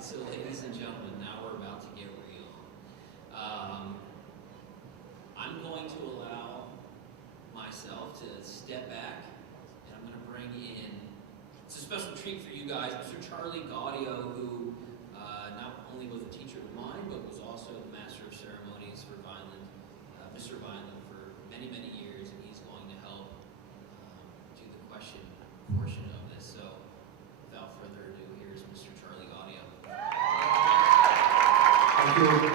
So, ladies and gentlemen, now we're about to get real. I'm going to allow myself to step back, and I'm going to bring in, it's a special treat for you guys, Mr. Charlie Gaudio, who not only was a teacher of mine, but was also the master of ceremonies for Vineland, Mr. Vineland, for many, many years, and he's going to help do the question portion of this. So, without further ado, here's Mr. Charlie Gaudio. Thank you.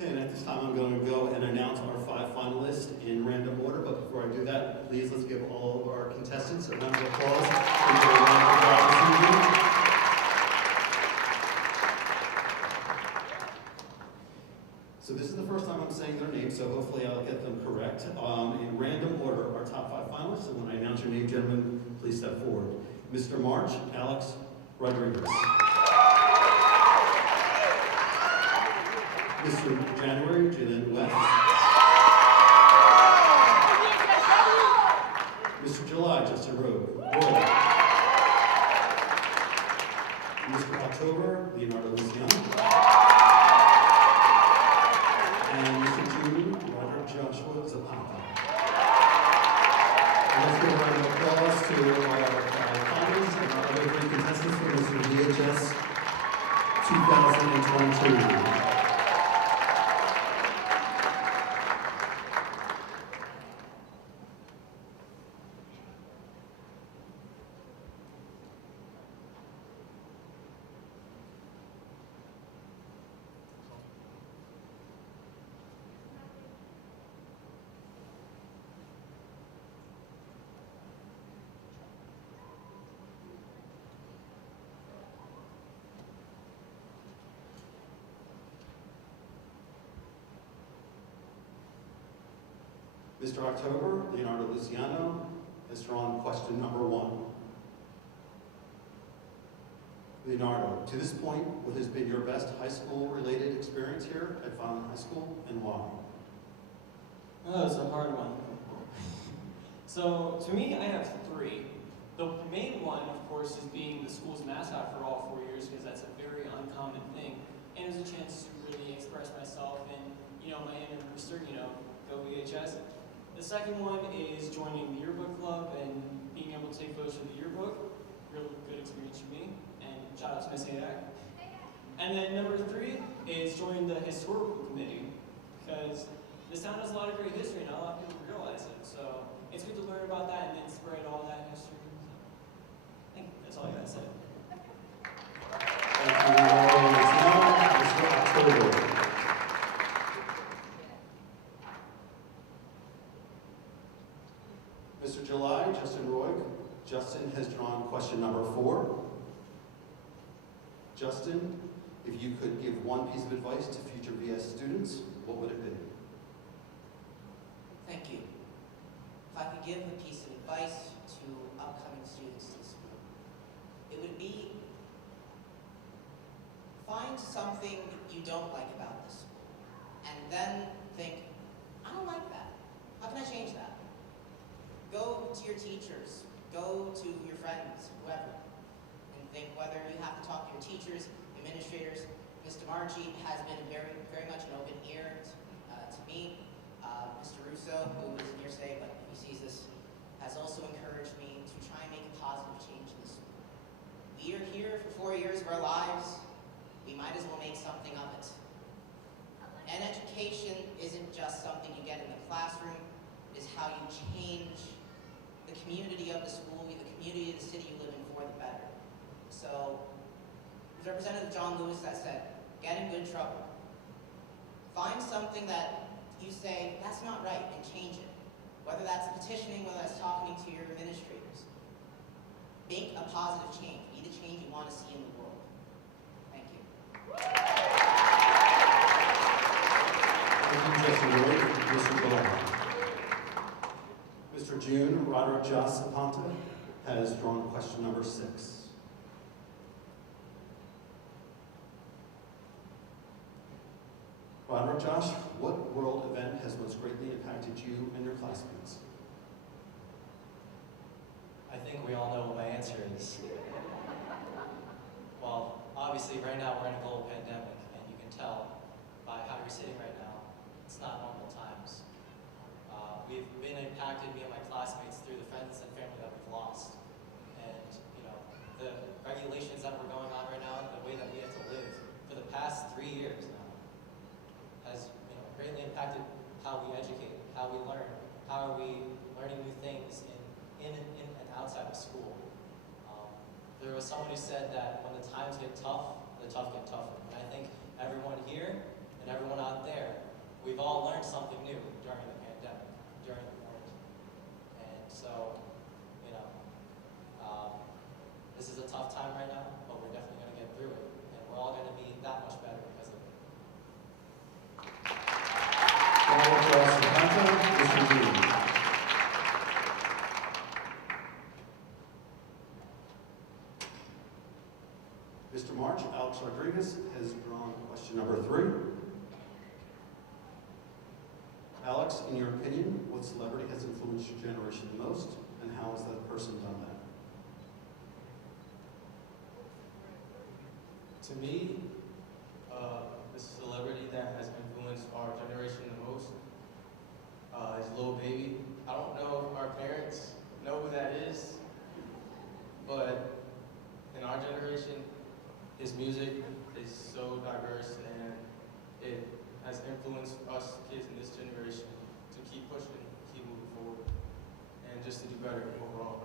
Okay, and at this time I'm going to go and announce our 5 finalists in random order, but before I do that, please let's give all of our contestants a round of applause for their wonderful job this evening. So this is the first time I'm saying their names, so hopefully I'll get them correct. In random order, our top 5 finalists, and when I announce your name, gentlemen, please step forward. Mr. March, Alex Rodriguez. Mr. January, Jalen West. Mr. July, Justin Rowe. Mr. October, Leonardo Luciano. And Mr. June, Roderick Joshua Zapata. And let's give a round of applause to our finalists and our other 3 contestants for Mr. VHS 2022. Mr. October, Leonardo Luciano, has drawn question number 1. Leonardo, to this point, what has been your best high school related experience here at Vineland High School and why? Oh, it's a hard one. So, to me, I have 3. The main one, of course, is being the school's mascot for all 4 years, because that's a very uncommon thing. And it was a chance to really express myself and, my inner rooster, go VHS. The second one is joining the yearbook club and being able to take photos for the yearbook. Really good experience for me. And shout out to Miss Hadak. And then number 3 is joining the historical committee, because this town has a lot of great history, not a lot of people realize it. So it's good to learn about that and then spread all that history. I think that's all I gotta say. Thank you, Leonardo Luciano. Mr. October. Mr. July, Justin Roy. Justin has drawn question number 4. Justin, if you could give one piece of advice to future VS students, what would it be? Thank you. If I could give a piece of advice to upcoming students in school, it would be find something you don't like about this school, and then think, I don't like that. How can I change that? Go to your teachers, go to your friends, whoever, and think whether you have to talk to your teachers, administrators. Mr. Marchi has been very, very much an open ear to me. Mr. Russo, who isn't here today, but if he sees this, has also encouraged me to try and make a positive change in the school. We are here for 4 years of our lives. We might as well make something of it. And education isn't just something you get in the classroom. It is how you change the community of the school, the community of the city you live in for the better. So, Representative John Lewis has said, get in good trouble. Find something that you say, that's not right, and change it. Whether that's petitioning, whether that's talking to your administrators. Make a positive change. Be the change you want to see in the world. Thank you. Thank you, Justin Roy. Mr. July. Mr. June, Roderick Josh Zapata, has drawn question number 6. Roderick Josh, what world event has most greatly impacted you and your classmates? I think we all know what my answer is. Well, obviously right now we're in a global pandemic, and you can tell by how you're sitting right now, it's not normal times. We've been impacted, me and my classmates, through the friends and family that we've lost. And, the regulations that were going on right now, the way that we have to live for the past 3 years now, has greatly impacted how we educate, how we learn, how are we learning new things in and outside of school. There was someone who said that when the times get tough, the tough get tougher. And I think everyone here and everyone out there, we've all learned something new during the pandemic, during the quarantine. And so, you know, this is a tough time right now, but we're definitely going to get through it. And we're all going to be that much better because of it. Mr. March, Alex Rodriguez has drawn question number 3. Alex, in your opinion, what celebrity has influenced your generation the most, and how has that person done that? To me, the celebrity that has influenced our generation the most is Lil Baby. I don't know if our parents know who that is, but in our generation, his music is so diverse and it has influenced us kids in this generation to keep pushing, keep moving forward, and just to do better overall.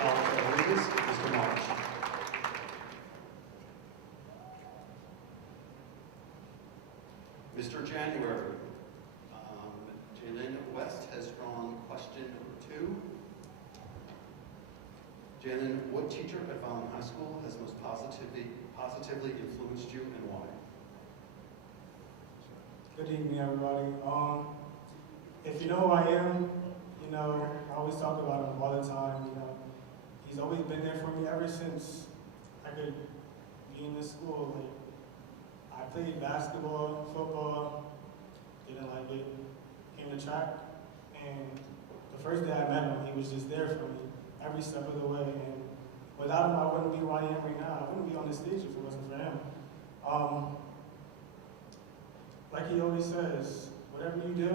Alex Rodriguez, Mr. March. Mr. January, Jalen West has drawn question number 2. Jalen, what teacher at Vineland High School has most positively influenced you and why? Good evening, everybody. If you know who I am, you know, I always talk about him all the time, you know. He's always been there for me ever since I could be in this school. Like, I played basketball, football, didn't like it, came to track, and the first day I met him, he was just there for me every step of the way, and without him, I wouldn't be where I am right now. I wouldn't be on the stage if it wasn't for him. Like he always says, whatever you do,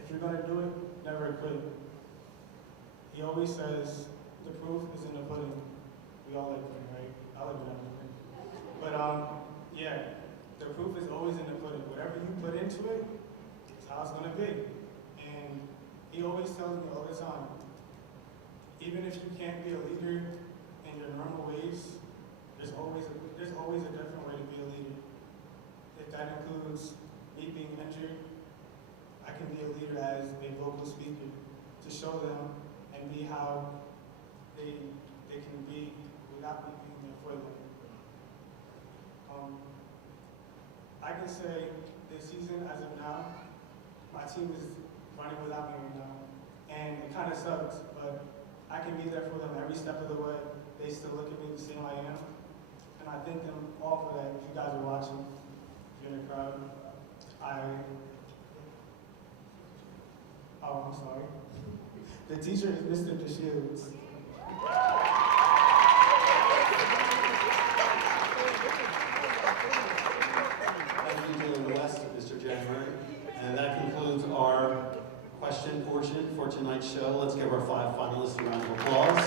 if you're gonna do it, never quit. He always says, the proof is in the pudding. We all like pudding, right? I like pudding. But yeah, the proof is always in the pudding. Whatever you put into it, it's how it's gonna be. And he always tells me all the time, even if you can't be a leader in your normal ways, there's always a different way to be a leader. If that includes me being injured, I can be a leader as a vocal speaker to show them and be how they can be without me being there for them. I can say this season, as of now, my team is running without me right now, and it kind of sucks, but I can be there for them every step of the way. They still look at me the same I am, and I thank them all for that. If you guys are watching, if you're in the crowd, I'm sorry. The teacher is Mr. DeShields. Thank you, Jalen West, Mr. January. And that concludes our question portion for tonight's show. Let's give our 5 finalists a round of applause.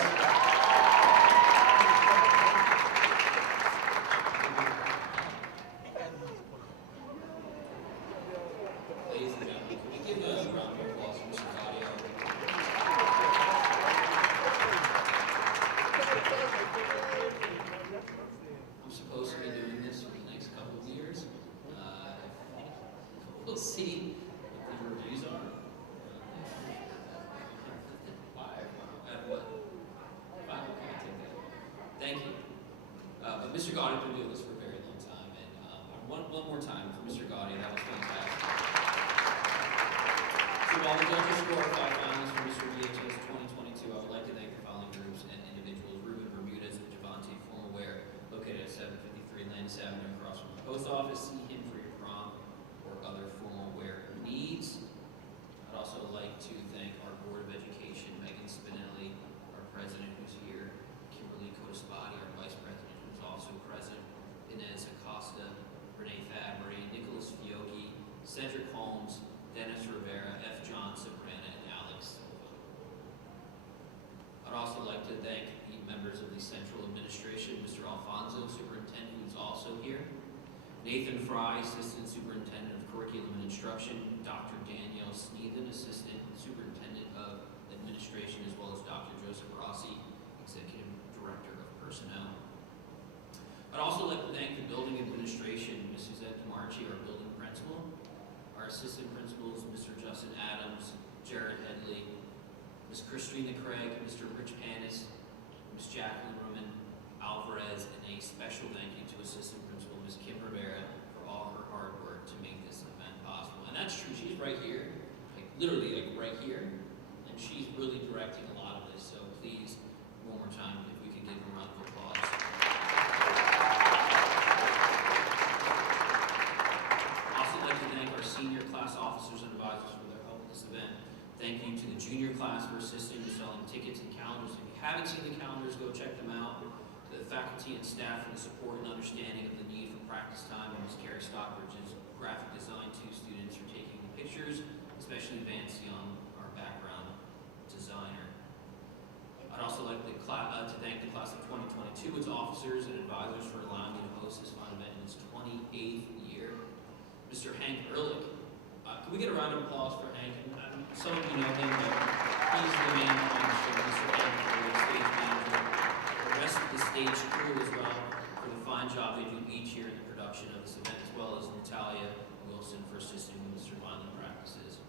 Ladies and gentlemen, can we give a round of applause for Mr. Audio? I'm supposed to be doing this for the next couple of years. We'll see what the reviews are. 5? What? 5? Okay, I'll take that. Thank you. But Mr. Gotti has been doing this for a very long time, and one more time for Mr. Gotti, that was fantastic. So while the judges score 5 finalists for Mr. VHS 2022, I would like to thank the following groups and individuals: Ruben Bermudez and Javante Formal Wear, located at 753 Landis Avenue across from the post office. See him for your prom or other formal wear needs. I'd also like to thank our Board of Education, Megan Spinelli, our president who's here, Kimberly Codispati, our vice president who's also present, Inez Acosta, Renee Fabry, Nicholas Fiocchi, Cedric Holmes, Dennis Rivera, F. John Sabrana, and Alex Silva. I'd also like to thank the members of the Central Administration, Mr. Alfonso, Superintendent, who's also here, Nathan Fry, Assistant Superintendent of Curriculum and Instruction, Dr. Danielle Sneathen, Assistant Superintendent of Administration, as well as Dr. Joseph Rossi, Executive Director of Personnel. I'd also Christina Craig, Mr. Rich Panis, Ms. Jacqueline Ruman Alvarez, and a special thank you to Assistant Principal Ms. Kim Rivera for all her hard work to make this event possible. And that's true, she's right here, like literally like right here, and she's really directing a lot of this, so please, one more time, if we can give her a round of applause. Also like to thank our senior class officers and advisors for their help with this event. Thank you to the junior class for assisting with selling tickets and calendars. If you haven't seen the calendars, go check them out. To the faculty and staff for the support and understanding of the need for practice time, and Ms. Carrie Stockbridge's graphic design 2 students for taking the pictures, especially Vance Young, our background designer. I'd also like to thank the class of 2022, its officers and advisors for allowing me to host this fun event in its 28th year. Mr. Hank Ehrlich, can we get a round of applause for Hank? Some of you know him, but he's the man behind the show, Mr. Hank Ehrlich, stage manager. The rest of the stage crew as well for the fine job they do each year in the production of this event, as well as Natalia Wilson for assisting with Mr. Vineland practices.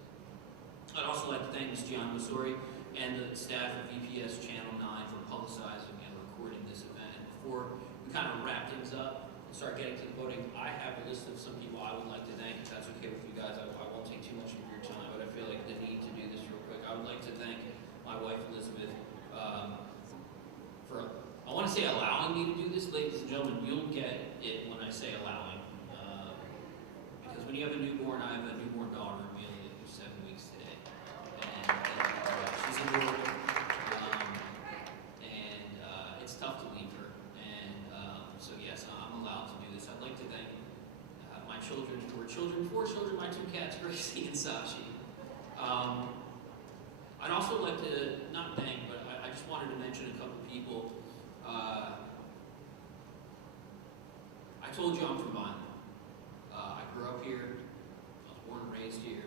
I'd also like to thank Ms. Gianna Masori and the staff of VPS Channel 9 for publicizing and recording this event. And before we kind of wrap things up and start getting to the voting, I have a list of some people I would like to thank. If that's okay with you guys, I won't take too much of your time, but I feel like the need to do this real quick. I would like to thank my wife, Elizabeth, for, I want to say allowing me to do this. Ladies and gentlemen, you'll get it when I say allowing. Because when you have a newborn, I have a newborn daughter, Amelia, who's 7 weeks today. And she's in Florida. It's tough to leave her. And so yes, I'm allowed to do this. I'd like to thank my children, who are children, 4 children, my 2 cats, Gracie and Sashi. I'd also like to, not thank, but I just wanted to mention a couple people. I told you I'm from Vineland. I grew up here. I was born and raised here.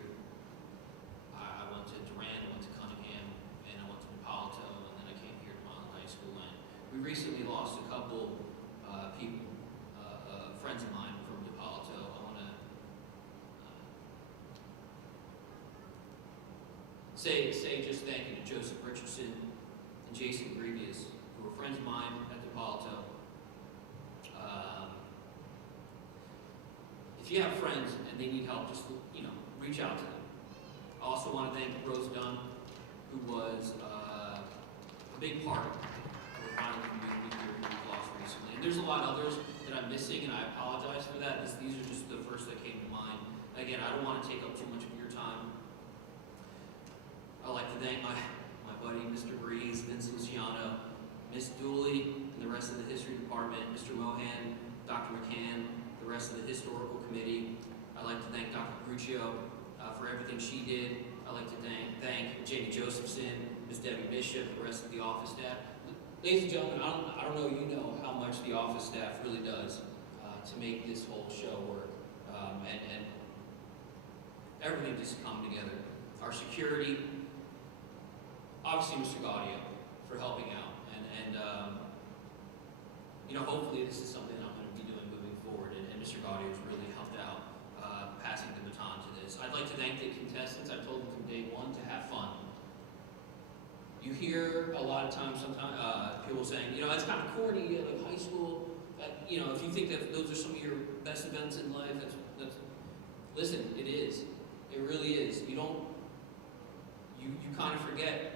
I went to Durant, I went to Cunningham, and I went to Palo, and then I came here to Vineland High School. And we recently lost a couple people, friends of mine from DePalto. I want to say just thank you to Joseph Richardson and Jason Grevious, who were friends of mine at DePalto. If you have friends and they need help, just reach out to them. I also want to thank Rose Dunn, who was a big part of the Vineland community here who we've lost recently. And there's a lot of others that I'm missing, and I apologize for that. These are just the first that came to mind. Again, I don't want to take up too much of your time. I'd like to thank my buddy, Mr. Breeze, Vince Luciano, Miss Dooley, and the rest of the history department, Mr. Mohan, Dr. McCann, the rest of the historical committee. I'd like to thank Dr. Gruccio for everything she did. I'd like to thank Jamie Josephson, Ms. Debbie Bishop, the rest of the office staff. Ladies and gentlemen, I don't know you know how much the office staff really does to make this whole show work. And everything just come together. Our security, obviously Mr. Gaudio for helping out. And hopefully this is something I'm going to be doing moving forward. And Mr. Gaudio has really helped out passing the baton to this. I'd like to thank the contestants. I told them from day one to have fun. You hear a lot of times, sometimes people saying, it's kind of corny, like high school. If you think that those are some of your best events in life, listen, it is. It really is. You kind of forget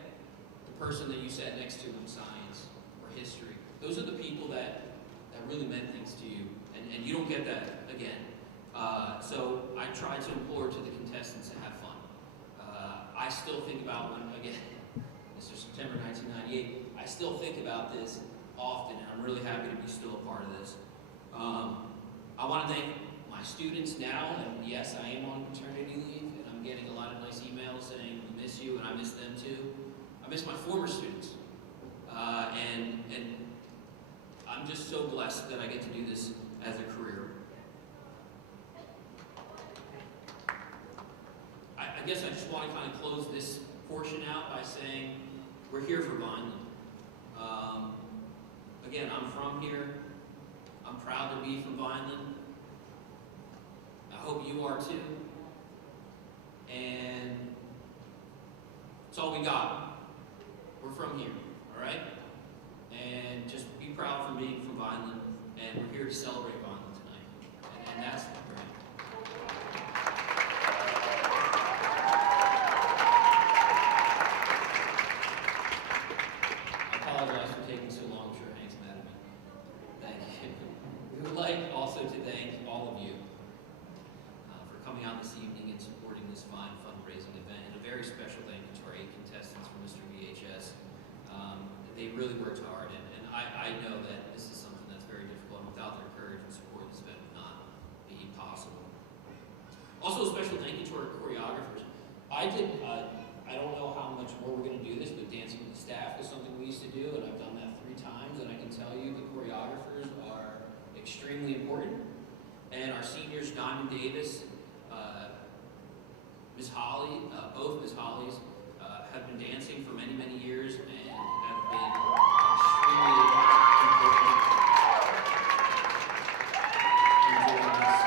the person that you sat next to in science or history. Those are the people that really meant things to you, and you don't get that again. So I try to implore to the contestants to have fun. I still think about Mr. September 1998, I still think about this often, and I'm really happy to be still a part of this. I want to thank my students now, and yes, I am on maternity leave, and I'm getting a lot of nice emails saying we miss you, and I miss them too. I miss my former students, and I'm just so blessed that I get to do this as a career. I guess I just want to kind of close this portion out by saying we're here for Vineland. Again, I'm from here. I'm proud to be from Vineland. I hope you are too. And it's all we got. We're from here, all right? And just be proud for being from Vineland, and we're here to celebrate Vineland tonight. And that's the brand. I apologize for taking so long. I'm sure Hank's mad at me. Thank you. We would like also to thank all of you for coming out this evening and supporting this fine fundraising event. And a very special thank you to our 8 contestants from Mr. VHS. They really worked hard, and I know that this is something that's very difficult, and without their courage and support, this event would not be possible. Also, a special thank you to our choreographers. I don't know how much more we're going to do this, but dancing with the staff is something we used to do, and I've done that 3 times, and I can tell you the choreographers are extremely important. And our seniors, Diamond Davis, Miss Holly, both Miss Hollies, have been dancing for many, many years and have been extremely important in doing this.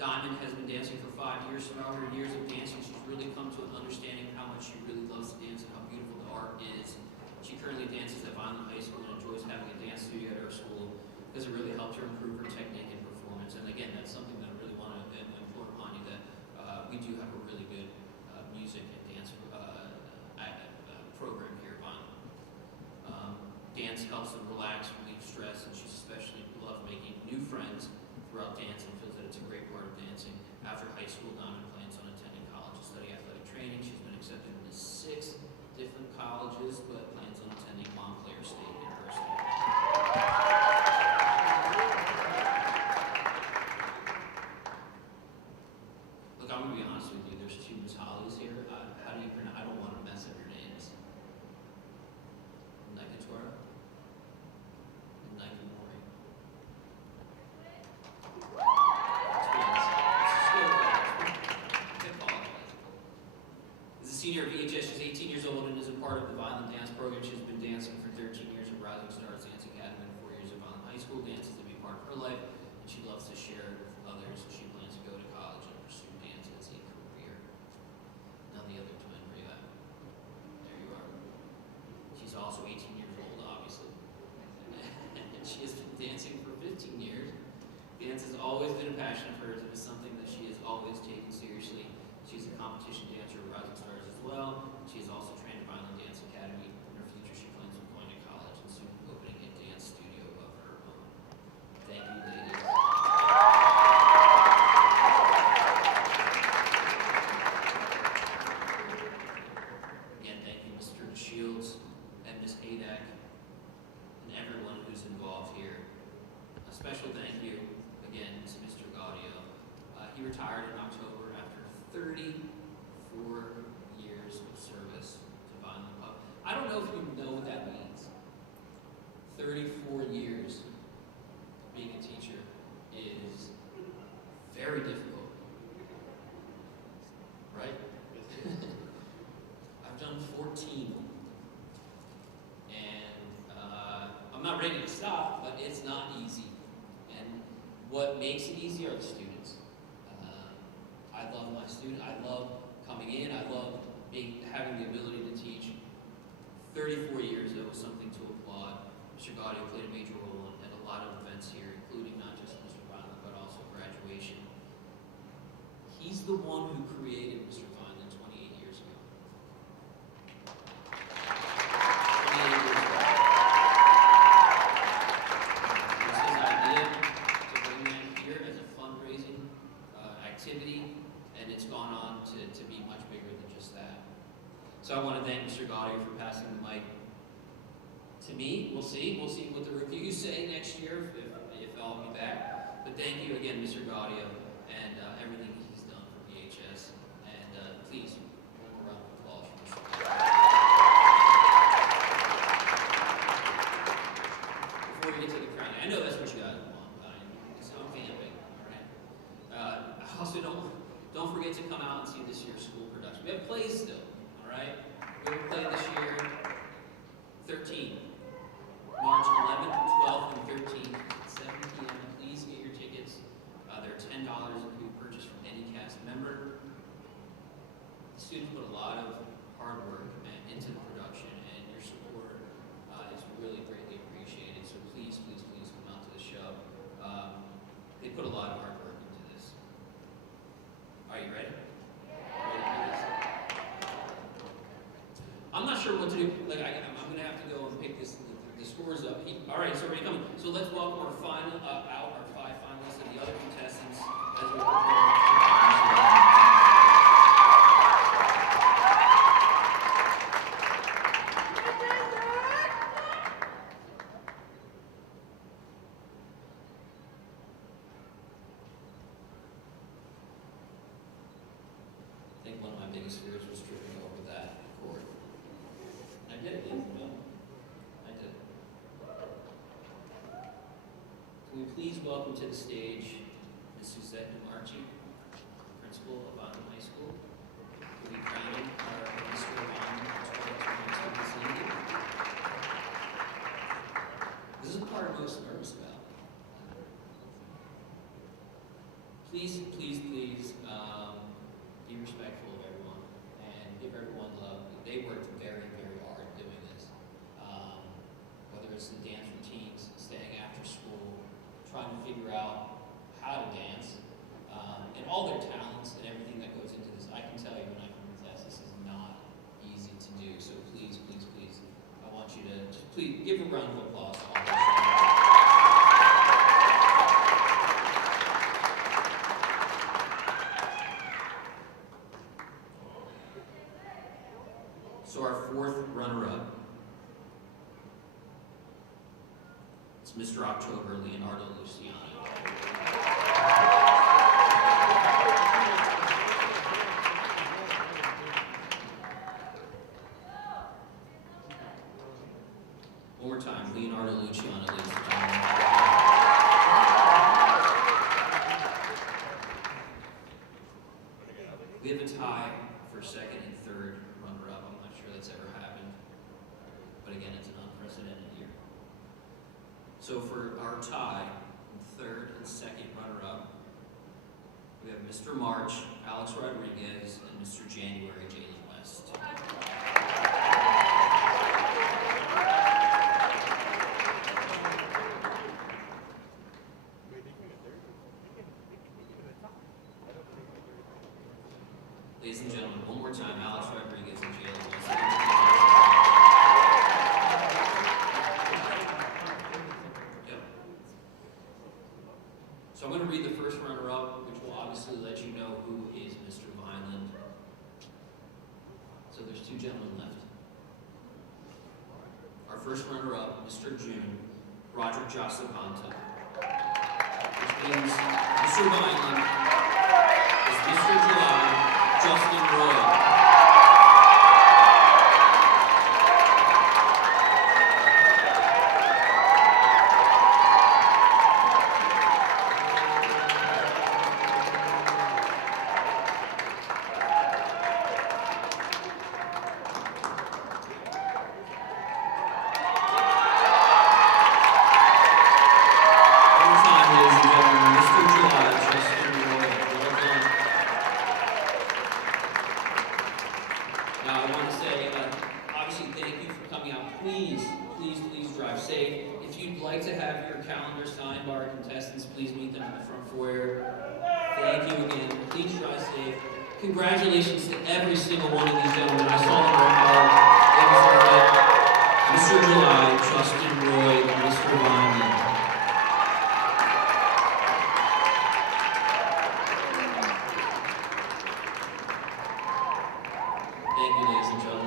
Diamond has been dancing for 5 years, so out of her years of dancing, she's really come to an understanding of how much she really loves to dance and how beautiful the art is. She currently dances at Vineland High School and enjoys having a dance studio at her school because it really helped her improve her technique and performance. And again, that's something that I really want to import upon you, that we do have a really good music and dance program here at Vineland. Dance helps them relax, relieve stress, and she's especially loved making new friends throughout dance and feels that it's a great part of dancing. After high school, Diamond plans on attending college to study athletic training. She's been accepted into 6 different colleges, but plans on attending Montclair State University. Look, I'm going to be honest with you. There's 2 Miss Hollies here. How do you pronounce? I don't want to mess up your names. Nikatora? Nikamori. As a senior at VHS, she's 18 years old and is a part of the Vineland Dance program. She's been dancing for 13 years at Rising Stars Dance Academy and 4 years at Vineland High School. Dance is a big part of her life, and she loves to share it with others. She plans to go to college and pursue dance as a career. Now the other twin, where you at? There you are. She's also 18 years old, obviously. And she has been dancing for 15 years. Dance has always been a passion of hers. It is something that she has always taken seriously. She's a competition dancer at Rising Stars as well. She is also trained at Vineland Dance Academy. In her future, she plans on going to college and soon opening a dance studio of her own. Thank you, ladies. Again, thank you, Mr. Shields and Ms. Hadak and everyone who's involved here. A special thank you, again, to Mr. Gaudio. He retired in October after 34 years of service to Vineland Pub. I don't know if you know what that means. 34 years being a teacher is very difficult. Right? I've done 14. And I'm not ready to stop, but it's not easy. And what makes it easy are the students. I love my students. I love coming in. I love having the ability to teach. 34 years, that was something to applaud. Mr. Gaudio played a major role in a lot of events here, including not just Mr. Vineland, but also graduation. He's the one who created Mr. Vineland 28 years ago. 28 years ago. It was his idea to bring that here as a fundraising activity, and it's gone on to be much bigger than just that. So I want to thank Mr. Gaudio for passing the mic to me. We'll see what the reviews say next year, if I'll be back. But thank you again, Mr. Gaudio, and everything he's done for VHS. And please, one more round of applause for Mr. Gaudio. Before we get to the crowning, I know that's what you guys want, so I'm vamping, all right? Also, don't forget to come out and see this year's school production. We have plays still, all right? We have a play this year, 13. March 11th, 12th, and 13th, 7 p.m. Please get your tickets. They're $10 if you purchase from any cast member. students put a lot of hard work into the production, and your support is really greatly appreciated. So please, please, please come out to the show. They put a lot of hard work into this. Are you ready? Ready to do this? I'm not sure what to do. Like I'm going to have to go and pick the scores up. All right, so ready, coming. So let's welcome our our 5 finalists and the other contestants as we prepare. I think one of my biggest fears was tripping over that cord. I did it, no? I did it. Can we please welcome to the stage Ms. Suzette Marchi, principal of Vineland High School, who will be crowning our Mr. Vineland 2022 this evening. This is the part I'm most nervous about. Please, please, please, be respectful of everyone and give everyone love. They worked very, very hard doing this. Whether it's the dance routines, staying after school, trying to figure out how to dance, and all their talents and everything that goes into this. I can tell you, when I can attest, this is not easy to do. So please, please, please, I want you to just please give a round of applause to all those. So our 4th runner-up is Mr. October, Leonardo Luciano. One more time, Leonardo Luciano, ladies and gentlemen. We have a tie for 2nd and 3rd runner-up. I'm not sure that's ever happened. But again, it's an unprecedented year. So for our tie, 3rd and 2nd runner-up, we have Mr. March, Alex Rodriguez, and Mr. January, Jalen West. Ladies and gentlemen, one more time, Alex Rodriguez and Jalen West. Yep. So I'm going to read the first runner-up, which will obviously let you know who is Mr. Vineland. So there's 2 gentlemen left. Our first runner-up, Mr. June, Roderick Josapanta. Which means Mr. Vineland is Mr. July, Justin Roy. Congratulations to every single one of these gentlemen. I saw them work hard. Mr. July, Justin Roy, and Mr. Vineland. Thank you, ladies and gentlemen.